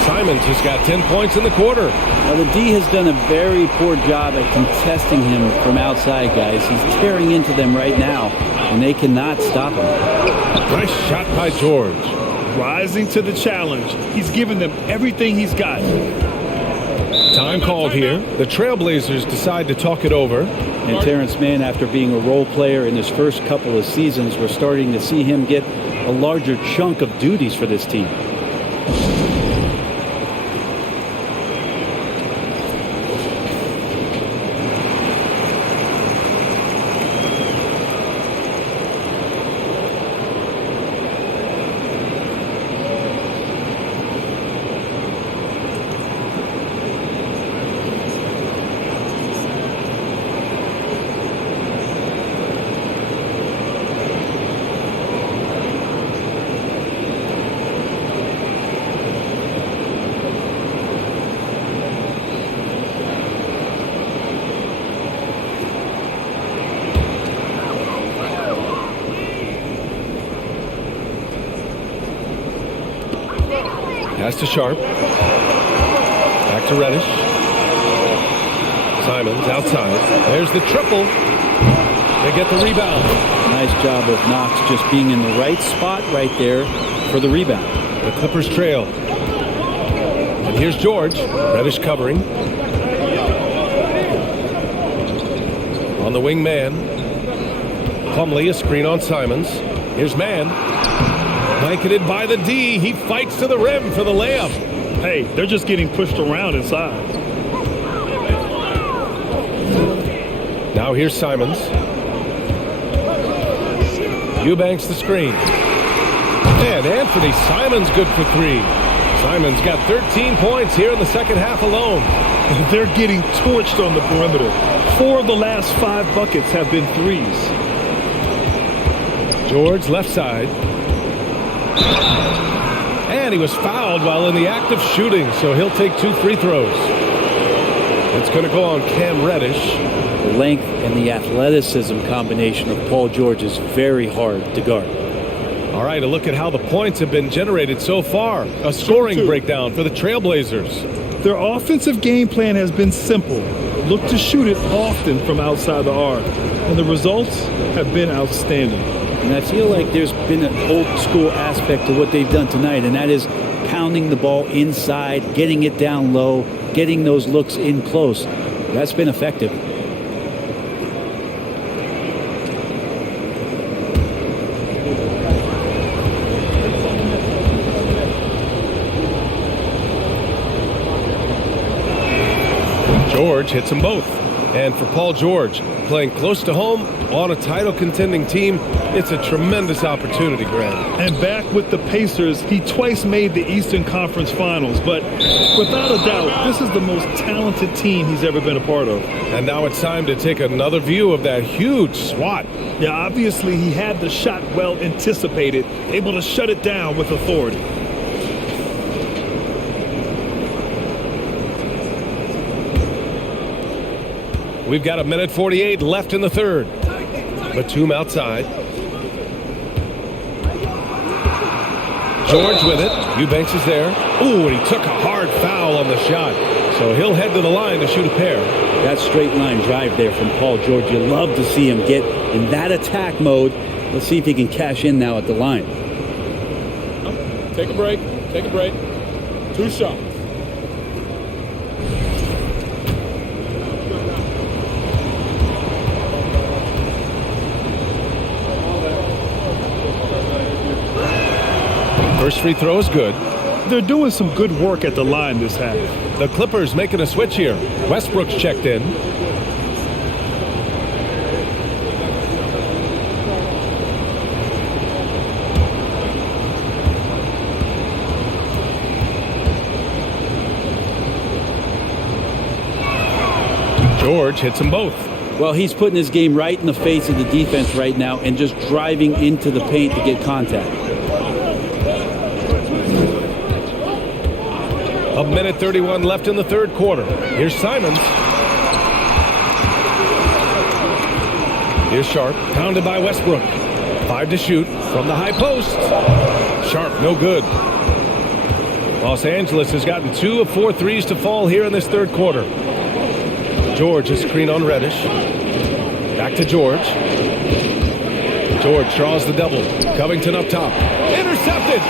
Simons has got 10 points in the quarter. Now, the D has done a very poor job at contesting him from outside, guys. He's tearing into them right now, and they cannot stop him. Nice shot by George. Rising to the challenge. He's given them everything he's got. Time called here. The Trailblazers decide to talk it over. And Terrence Mann, after being a role player in his first couple of seasons, we're starting to see him get a larger chunk of duties for this team. Pass to Sharp. Back to Reddish. Simons outside. There's the triple. They get the rebound. Nice job of Knox just being in the right spot right there for the rebound. The Clippers trail. And here's George. Reddish covering. On the wing man. Plumlee, a screen on Simons. Here's Mann. Blanketed by the D. He fights to the rim for the layup. Hey, they're just getting pushed around inside. Now here's Simons. Eubanks the screen. And Anthony Simons good for 3. Simons got 13 points here in the second half alone. They're getting torched on the perimeter. 4 of the last 5 buckets have been threes. George left side. And he was fouled while in the act of shooting, so he'll take 2 free throws. It's going to go on Cam Reddish. The length and the athleticism combination of Paul George is very hard to guard. All right, a look at how the points have been generated so far. A scoring breakdown for the Trailblazers. Their offensive game plan has been simple. Look to shoot it often from outside the arc. And the results have been outstanding. And I feel like there's been an old school aspect to what they've done tonight, and that is pounding the ball inside, getting it down low, getting those looks in close. That's been effective. George hits them both. And for Paul George, playing close to home on a title contending team, it's a tremendous opportunity, Grant. And back with the Pacers, he twice made the Eastern Conference Finals. But without a doubt, this is the most talented team he's ever been a part of. And now it's time to take another view of that huge swat. Yeah, obviously he had the shot well anticipated, able to shut it down with authority. We've got 1:48 left in the third. Batum outside. George with it. Eubanks is there. Ooh, and he took a hard foul on the shot. So he'll head to the line to shoot a pair. That straight line drive there from Paul George, you love to see him get in that attack mode. Let's see if he can cash in now at the line. Take a break. Take a break. 2 shots. First free throw is good. They're doing some good work at the line this half. The Clippers making a switch here. Westbrook's checked in. George hits them both. Well, he's putting his game right in the face of the defense right now and just driving into the paint to get contact. 1:31 left in the third quarter. Here's Simons. Here's Sharp, pounded by Westbrook. 5 to shoot from the high post. Sharp, no good. Los Angeles has gotten 2 of 4 threes to fall here in this third quarter. George, a screen on Reddish. Back to George. George draws the double. Covington up top. Intercepted!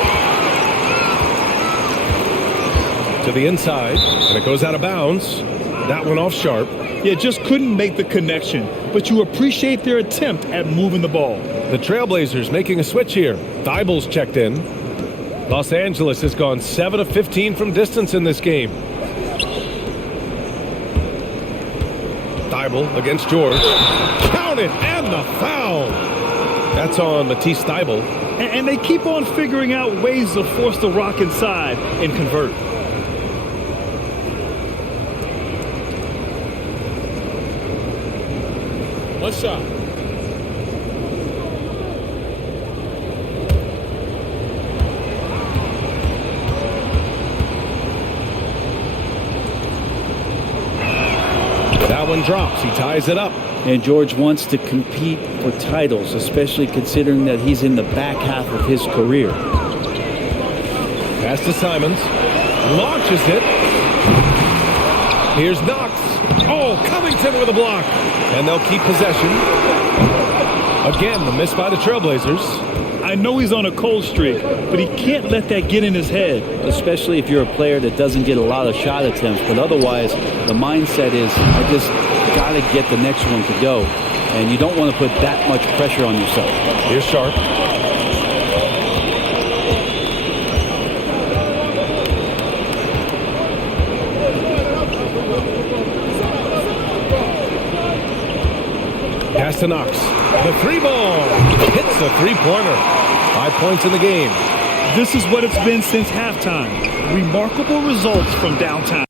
To the inside, and it goes out of bounds. That one off Sharp. Yeah, just couldn't make the connection, but you appreciate their attempt at moving the ball. The Trailblazers making a switch here. Thybulle's checked in. Los Angeles has gone 7 of 15 from distance in this game. Thybulle against George. Counted, and the foul. That's on Matisse Thybulle. And they keep on figuring out ways to force the rock inside and convert. One shot. That one drops. He ties it up. And George wants to compete for titles, especially considering that he's in the back half of his career. Pass to Simons. Launches it. Here's Knox. Oh, Covington with a block. And they'll keep possession. Again, the miss by the Trailblazers. I know he's on a cold streak, but he can't let that get in his head. Especially if you're a player that doesn't get a lot of shot attempts. But otherwise, the mindset is, I just got to get the next one to go. and you don't want to put that much pressure on yourself. Here's Sharp. Pass to Knox. The three ball hits the three-pointer. 5 points in the game. This is what it's been since halftime. Remarkable results from downtown.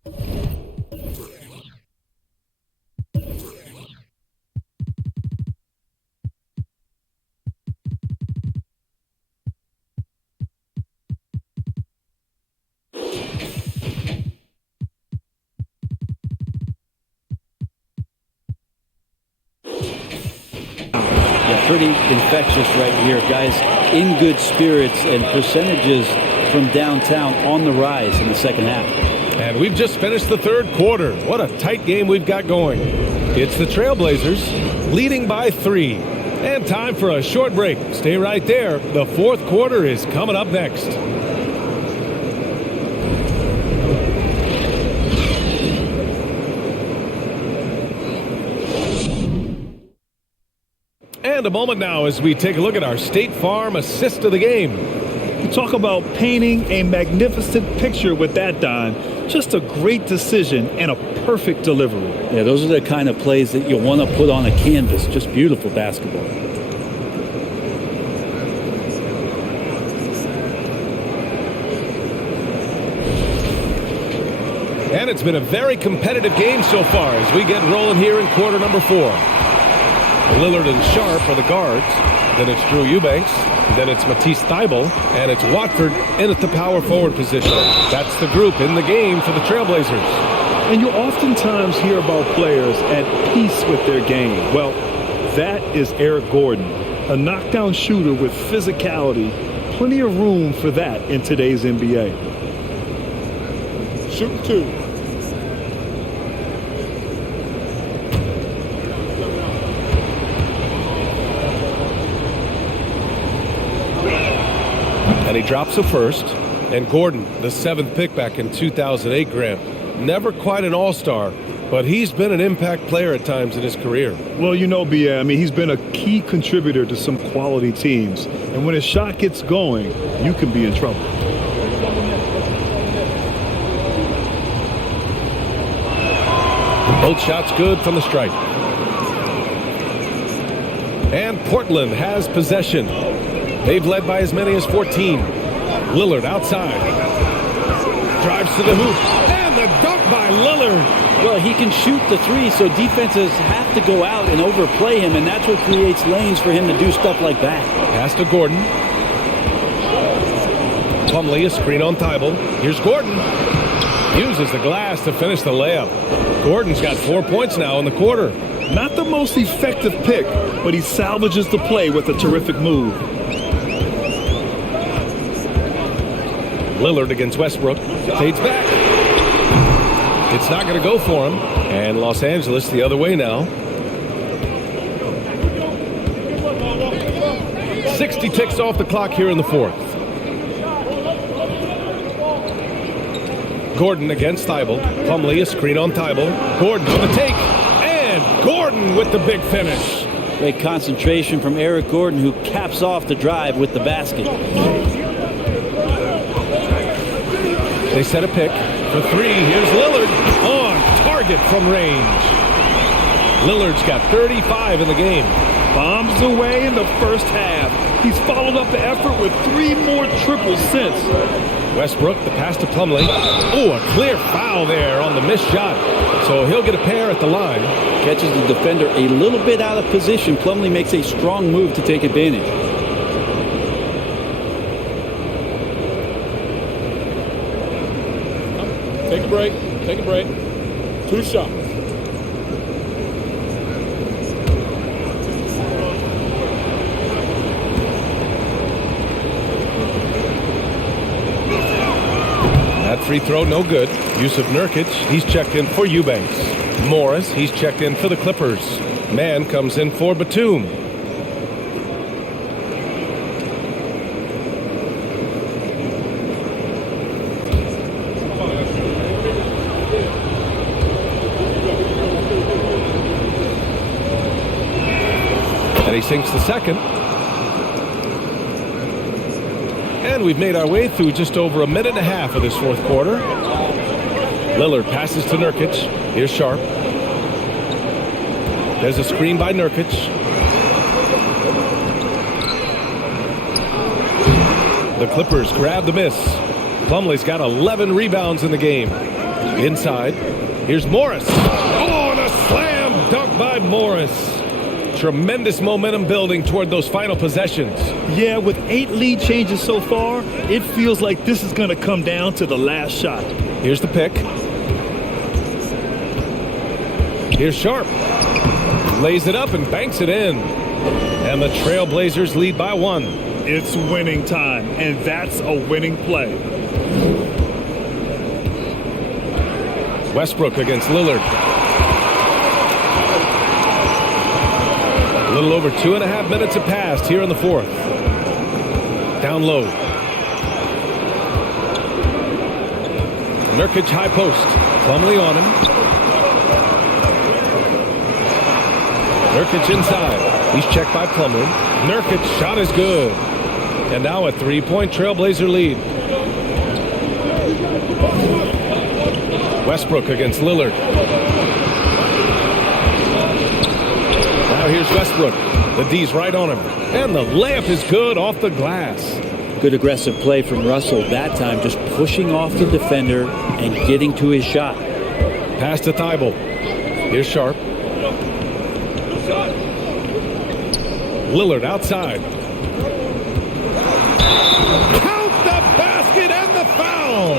Pretty infectious right here. Guys in good spirits, and percentages from downtown on the rise in the second half. And we've just finished the third quarter. What a tight game we've got going. It's the Trailblazers leading by 3. And time for a short break. Stay right there. The fourth quarter is coming up next. And a moment now as we take a look at our State Farm assist of the game. You talk about painting a magnificent picture with that, Don. Just a great decision and a perfect delivery. Yeah, those are the kind of plays that you want to put on a canvas. Just beautiful basketball. And it's been a very competitive game so far as we get rolling here in quarter number 4. Lillard and Sharp are the guards. Then it's Drew Eubanks. Then it's Matisse Thybulle. And it's Watford in at the power forward position. That's the group in the game for the Trailblazers. And you oftentimes hear about players at peace with their game. Well, that is Eric Gordon, a knockdown shooter with physicality. Plenty of room for that in today's NBA. Shooting 2. And he drops a first. And Gordon, the 7th pick back in 2008, Grant. Never quite an all-star, but he's been an impact player at times in his career. Well, you know, B.A., I mean, he's been a key contributor to some quality teams. And when his shot gets going, you can be in trouble. Both shots good from the stripe. And Portland has possession. They've led by as many as 14. Lillard outside. Drives to the hoop. And the dunk by Lillard. Well, he can shoot the three, so defenses have to go out and overplay him, and that's what creates lanes for him to do stuff like that. Pass to Gordon. Plumlee, a screen on Thybulle. Here's Gordon. Uses the glass to finish the layup. Gordon's got 4 points now in the quarter. Not the most effective pick, but he salvages the play with a terrific move. Lillard against Westbrook. Fades back. It's not going to go for him. And Los Angeles the other way now. 60 ticks off the clock here in the fourth. Gordon against Thybulle. Plumlee, a screen on Thybulle. Gordon on the take. And Gordon with the big finish. Great concentration from Eric Gordon, who caps off the drive with the basket. They set a pick for 3. Here's Lillard on target from range. Lillard's got 35 in the game. Bombs away in the first half. He's followed up the effort with 3 more triples since. Westbrook, the pass to Plumlee. Oh, a clear foul there on the missed shot. So he'll get a pair at the line. Catches the defender a little bit out of position. Plumlee makes a strong move to take advantage. Take a break. Take a break. 2 shots. That free throw, no good. Yusuf Nurkic, he's checked in for Eubanks. Morris, he's checked in for the Clippers. Mann comes in for Batum. And he sinks the second. And we've made our way through just over a minute and a half of this fourth quarter. Lillard passes to Nurkic. Here's Sharp. There's a screen by Nurkic. The Clippers grab the miss. Plumlee's got 11 rebounds in the game. Inside, here's Morris. Oh, and a slam dunk by Morris. Tremendous momentum building toward those final possessions. Yeah, with 8 lead changes so far, it feels like this is going to come down to the last shot. Here's the pick. Here's Sharp. Lays it up and banks it in. And the Trailblazers lead by 1. It's winning time, and that's a winning play. Westbrook against Lillard. A little over 2.5 minutes have passed here in the fourth. Down low. Nurkic high post. Plumlee on him. Nurkic inside. He's checked by Plumlee. Nurkic shot is good. And now a 3-point Trailblazer lead. Westbrook against Lillard. Now here's Westbrook. The D's right on him. And the layup is good off the glass. Good aggressive play from Russell that time, just pushing off the defender and getting to his shot. Pass to Thibault. Here's Sharp. Lillard outside. Count the basket and the foul.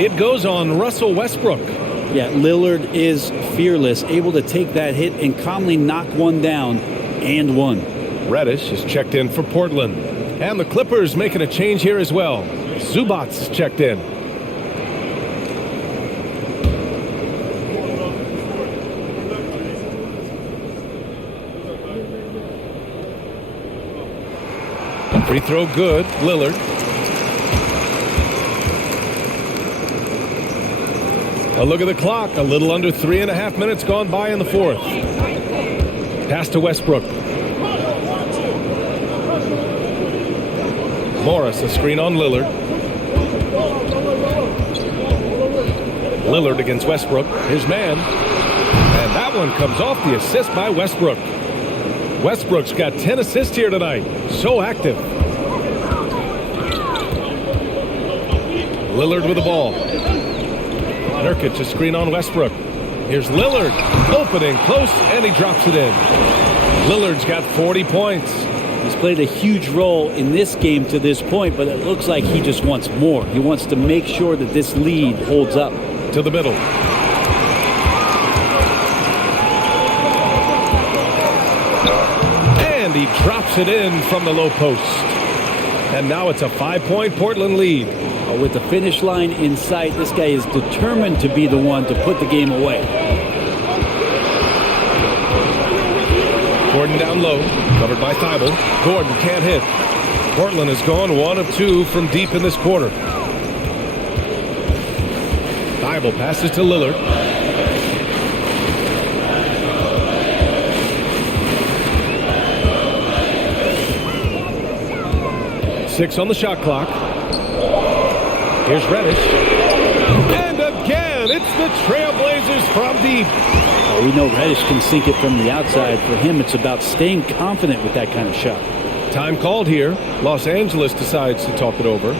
It goes on Russell Westbrook. Yeah, Lillard is fearless, able to take that hit and calmly knock one down and one. Reddish is checked in for Portland. And the Clippers making a change here as well. Zubac's checked in. Free throw good. Lillard. A look at the clock. A little under 3.5 minutes gone by in the fourth. Pass to Westbrook. Morris, a screen on Lillard. Lillard against Westbrook. His man. And that one comes off the assist by Westbrook. Westbrook's got 10 assists here tonight. So active. Lillard with the ball. Nurkic, a screen on Westbrook. Here's Lillard. Opening close, and he drops it in. Lillard's got 40 points. He's played a huge role in this game to this point, but it looks like he just wants more. He wants to make sure that this lead holds up. To the middle. And he drops it in from the low post. And now it's a 5-point Portland lead. With the finish line in sight, this guy is determined to be the one to put the game away. Gordon down low, covered by Thibault. Gordon can't hit. Portland has gone 1 of 2 from deep in this quarter. Thibault passes to Lillard. Six on the shot clock. Here's Reddish. And again, it's the Trailblazers from deep. We know Reddish can sink it from the outside. For him, it's about staying confident with that kind of shot. Time called here. Los Angeles decides to talk it over.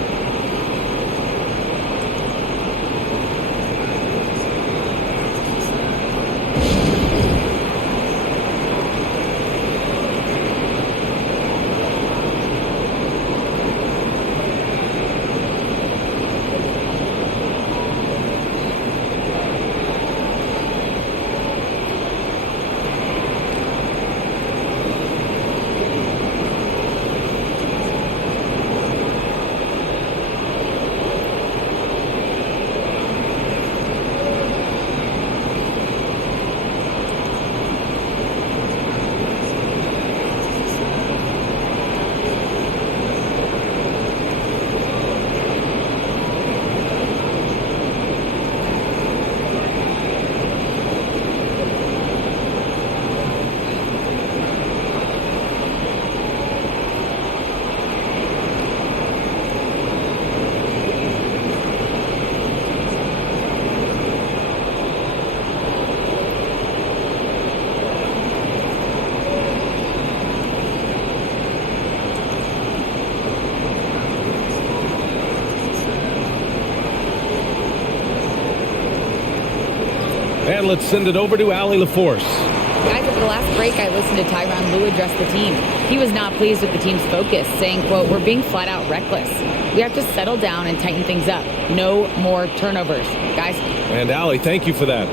And let's send it over to Allie LaForce. Guys, at the last break, I listened to Tyronn Lue address the team. He was not pleased with the team's focus, saying, quote, "We're being flat out reckless. We have to settle down and tighten things up. No more turnovers." Guys. And Allie, thank you for that.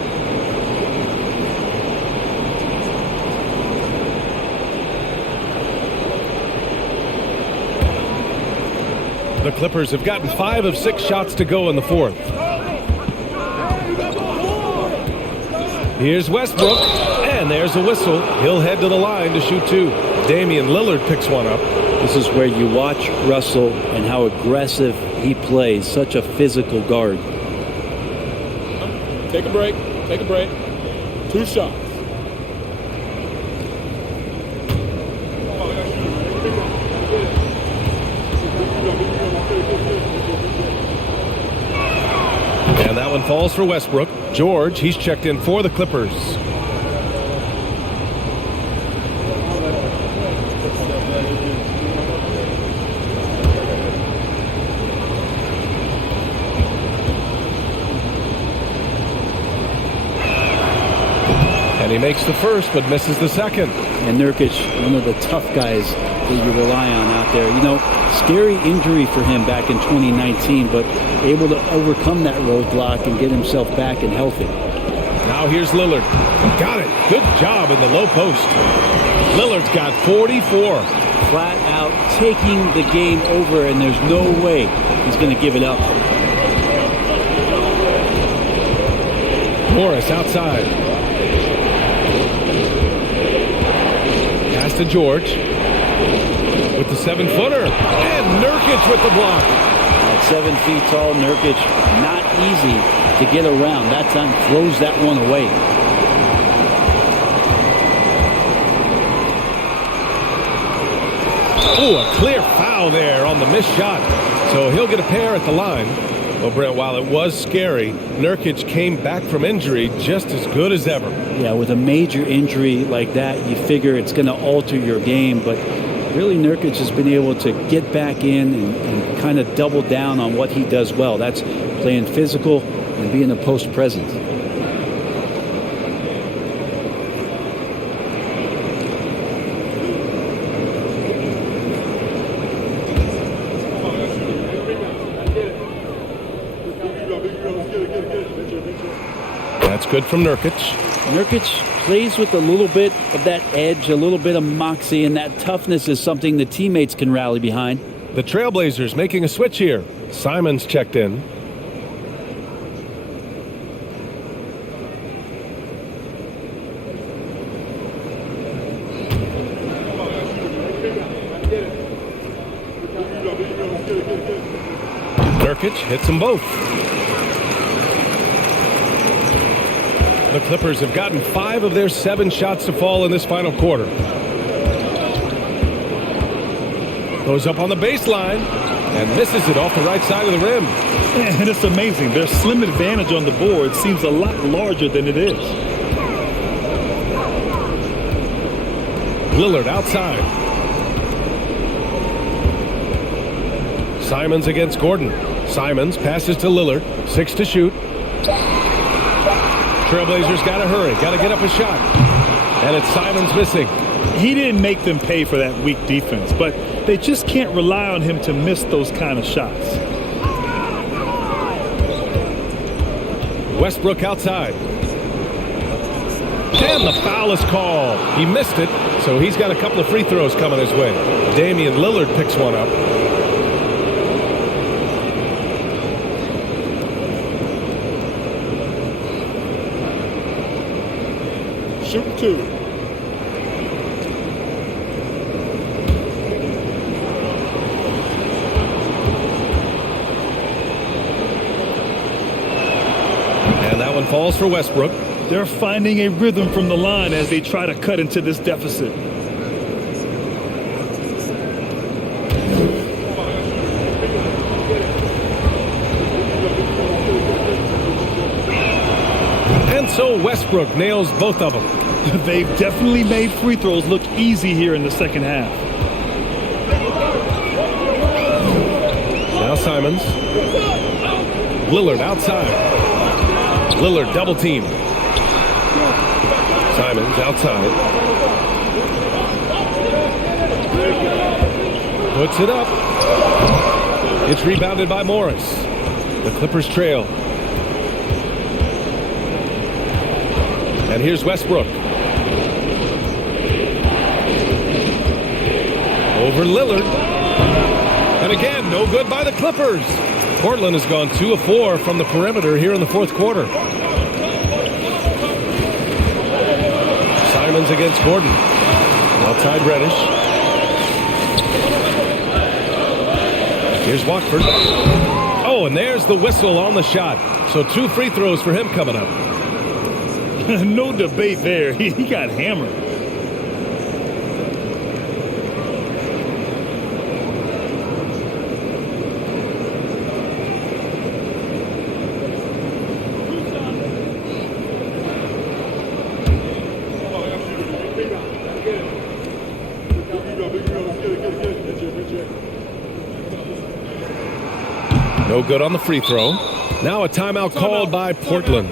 The Clippers have gotten 5 of 6 shots to go in the fourth. Here's Westbrook, and there's a whistle. He'll head to the line to shoot 2. Damian Lillard picks one up. This is where you watch Russell and how aggressive he plays. Such a physical guard. Take a break. Take a break. 2 shots. And that one falls for Westbrook. George, he's checked in for the Clippers. And he makes the first, but misses the second. And Nurkic, one of the tough guys that you rely on out there. You know, scary injury for him back in 2019, but able to overcome that roadblock and get himself back and healthy. Now here's Lillard. Got it. Good job in the low post. Lillard's got 44. Flat out taking the game over, and there's no way he's going to give it up. Morris outside. Pass to George with the 7-footer. And Nurkic with the block. At 7 feet tall, Nurkic, not easy to get around. That time throws that one away. Oh, a clear foul there on the missed shot. So he'll get a pair at the line. Well, Brent, while it was scary, Nurkic came back from injury just as good as ever. Yeah, with a major injury like that, you figure it's going to alter your game. But really, Nurkic has been able to get back in and kind of double down on what he does well. That's playing physical and being a post presence. That's good from Nurkic. Nurkic plays with a little bit of that edge, a little bit of moxie, and that toughness is something the teammates can rally behind. The Trailblazers making a switch here. Simons checked in. Nurkic hits them both. The Clippers have gotten 5 of their 7 shots to fall in this final quarter. Goes up on the baseline and misses it off the right side of the rim. And it's amazing. Their slim advantage on the board seems a lot larger than it is. Lillard outside. Simons against Gordon. Simons passes to Lillard. 6 to shoot. Trailblazers got to hurry. Got to get up a shot. And it's Simons missing. He didn't make them pay for that weak defense, but they just can't rely on him to miss those kind of shots. Westbrook outside. And the foul is called. He missed it, so he's got a couple of free throws coming his way. Damian Lillard picks one up. Shoot 2. And that one falls for Westbrook. They're finding a rhythm from the line as they try to cut into this deficit. And so Westbrook nails both of them. They've definitely made free throws look easy here in the second half. Now Simons. Lillard outside. Lillard double team. Simons outside. Puts it up. It's rebounded by Morris. The Clippers trail. And here's Westbrook. Over Lillard. And again, no good by the Clippers. Portland has gone 2 of 4 from the perimeter here in the fourth quarter. Simons against Gordon. Outside Reddish. Here's Watford. Oh, and there's the whistle on the shot. So 2 free throws for him coming up. No debate there. He got hammered. No good on the free throw. Now a timeout called by Portland.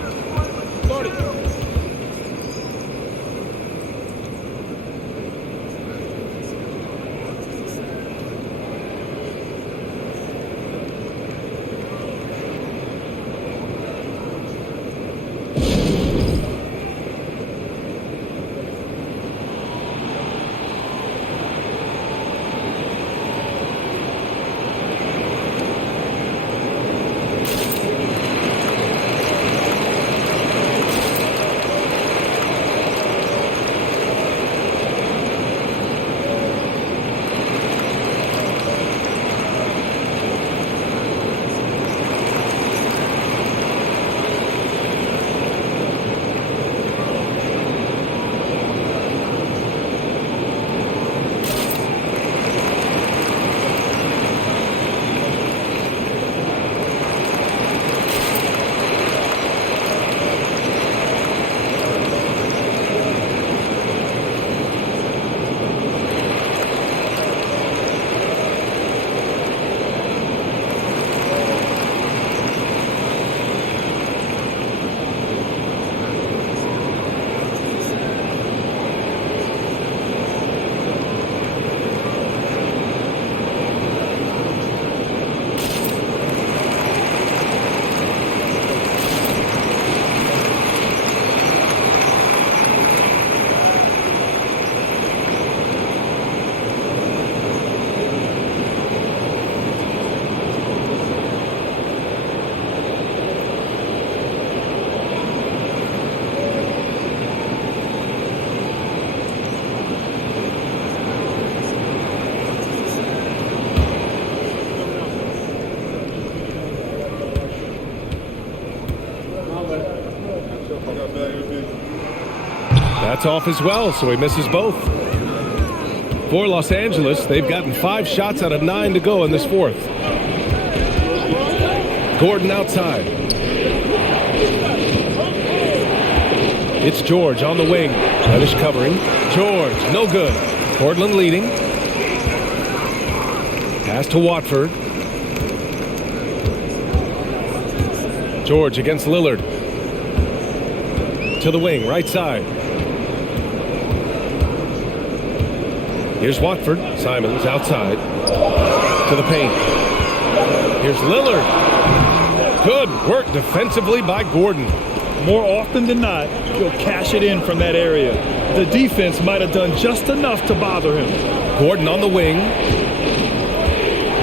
That's off as well, so he misses both. For Los Angeles, they've gotten 5 shots out of 9 to go in this fourth. Gordon outside. It's George on the wing. Reddish covering. George, no good. Portland leading. Pass to Watford. George against Lillard. To the wing, right side. Here's Watford. Simons outside. To the paint. Here's Lillard. Good work defensively by Gordon. More often than not, he'll cash it in from that area. The defense might have done just enough to bother him. Gordon on the wing.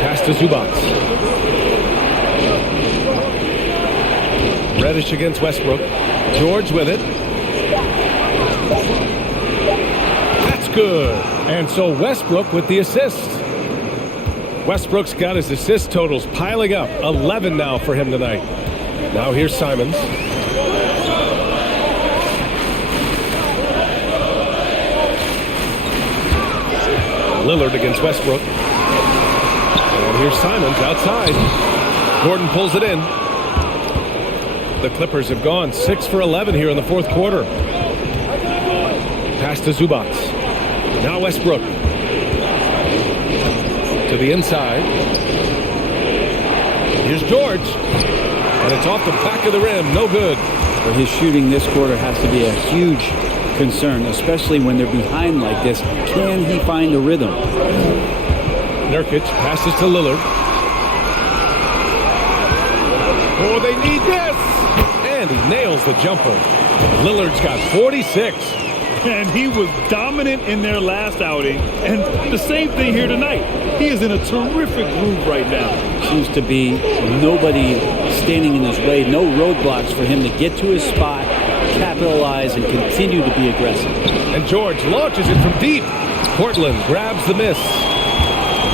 Pass to Zubac. Reddish against Westbrook. George with it. That's good. And so Westbrook with the assist. Westbrook's got his assist totals piling up. 11 now for him tonight. Now here's Simons. Lillard against Westbrook. And here's Simons outside. Gordon pulls it in. The Clippers have gone 6 for 11 here in the fourth quarter. Pass to Zubac. Now Westbrook. To the inside. Here's George. And it's off the back of the rim. No good. But his shooting this quarter has to be a huge concern, especially when they're behind like this. Can he find a rhythm? Nurkic passes to Lillard. Oh, they need this! And he nails the jumper. Lillard's got 46. And he was dominant in their last outing. And the same thing here tonight. He is in a terrific groove right now. Seems to be nobody standing in his way. No roadblocks for him to get to his spot, capitalize, and continue to be aggressive. And George launches it from deep. Portland grabs the miss.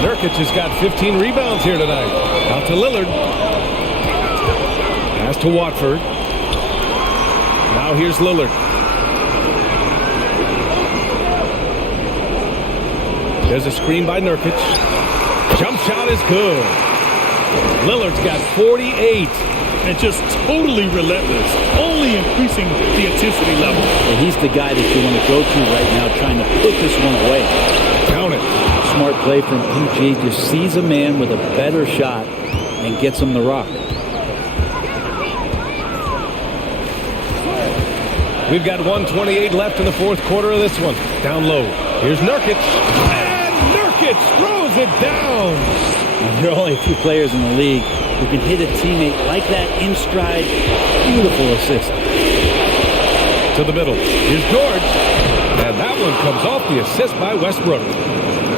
Nurkic has got 15 rebounds here tonight. Out to Lillard. Pass to Watford. Now here's Lillard. There's a screen by Nurkic. Jump shot is good. Lillard's got 48. And just totally relentless, only increasing the intensity level. And he's the guy that you want to go to right now, trying to put this one away. Count it. Smart play from PG. Just sees a man with a better shot and gets him the rock. We've got 1:28 left in the fourth quarter of this one. Down low. Here's Nurkic. And Nurkic throws it down. And there are only a few players in the league who can hit a teammate like that in stride. Beautiful assist. To the middle. Here's George. And that one comes off the assist by Westbrook.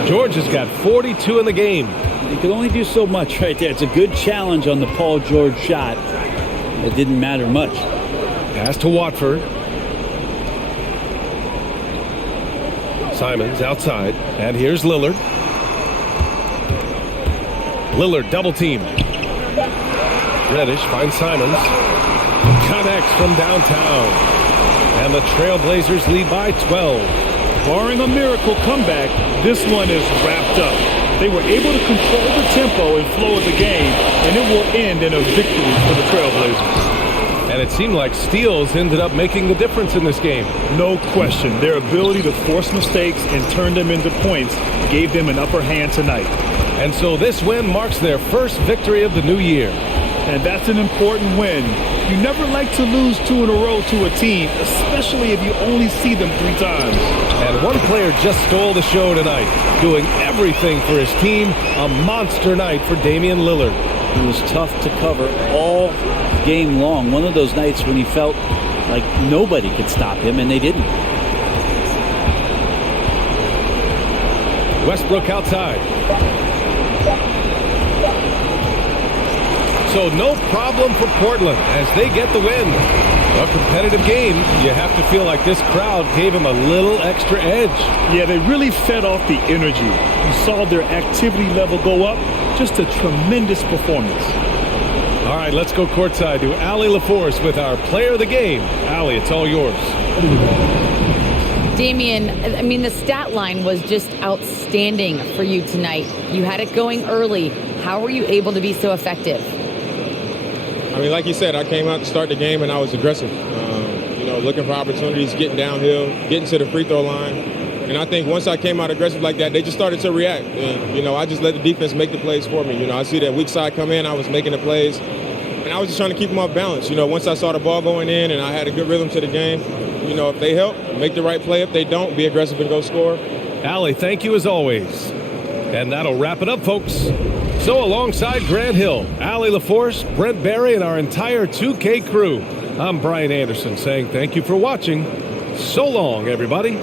George has got 42 in the game. You can only do so much right there. It's a good challenge on the Paul George shot. It didn't matter much. Pass to Watford. Simons outside. And here's Lillard. Lillard double team. Reddish finds Simons. Connects from downtown. And the Trailblazers lead by 12. Barring a miracle comeback, this one is wrapped up. They were able to control the tempo and flow of the game, and it will end in a victory for the Trailblazers. And it seemed like steals ended up making the difference in this game. No question. Their ability to force mistakes and turn them into points gave them an upper hand tonight. And so this win marks their first victory of the new year. And that's an important win. You never like to lose 2 in a row to a team, especially if you only see them 3 times. And one player just stole the show tonight, doing everything for his team. A monster night for Damian Lillard. It was tough to cover all game long. One of those nights when he felt like nobody could stop him, and they didn't. Westbrook outside. So no problem for Portland as they get the win. A competitive game. You have to feel like this crowd gave him a little extra edge. Yeah, they really fed off the energy. You saw their activity level go up. Just a tremendous performance. All right, let's go courtside to Allie LaForce with our player of the game. Allie, it's all yours. Damian, I mean, the stat line was just outstanding for you tonight. You had it going early. How were you able to be so effective? I mean, like you said, I came out to start the game and I was aggressive. Looking for opportunities, getting downhill, getting to the free throw line. And I think once I came out aggressive like that, they just started to react. And, I just let the defense make the plays for me. I see that weak side come in, I was making the plays. And I was just trying to keep them off balance. Once I saw the ball going in and I had a good rhythm to the game, if they help, make the right play. If they don't, be aggressive and go score. Allie, thank you as always. And that'll wrap it up, folks. So alongside Grant Hill, Allie LaForce, Brent Barry, and our entire 2K crew, I'm Brian Anderson saying thank you for watching. So long, everybody.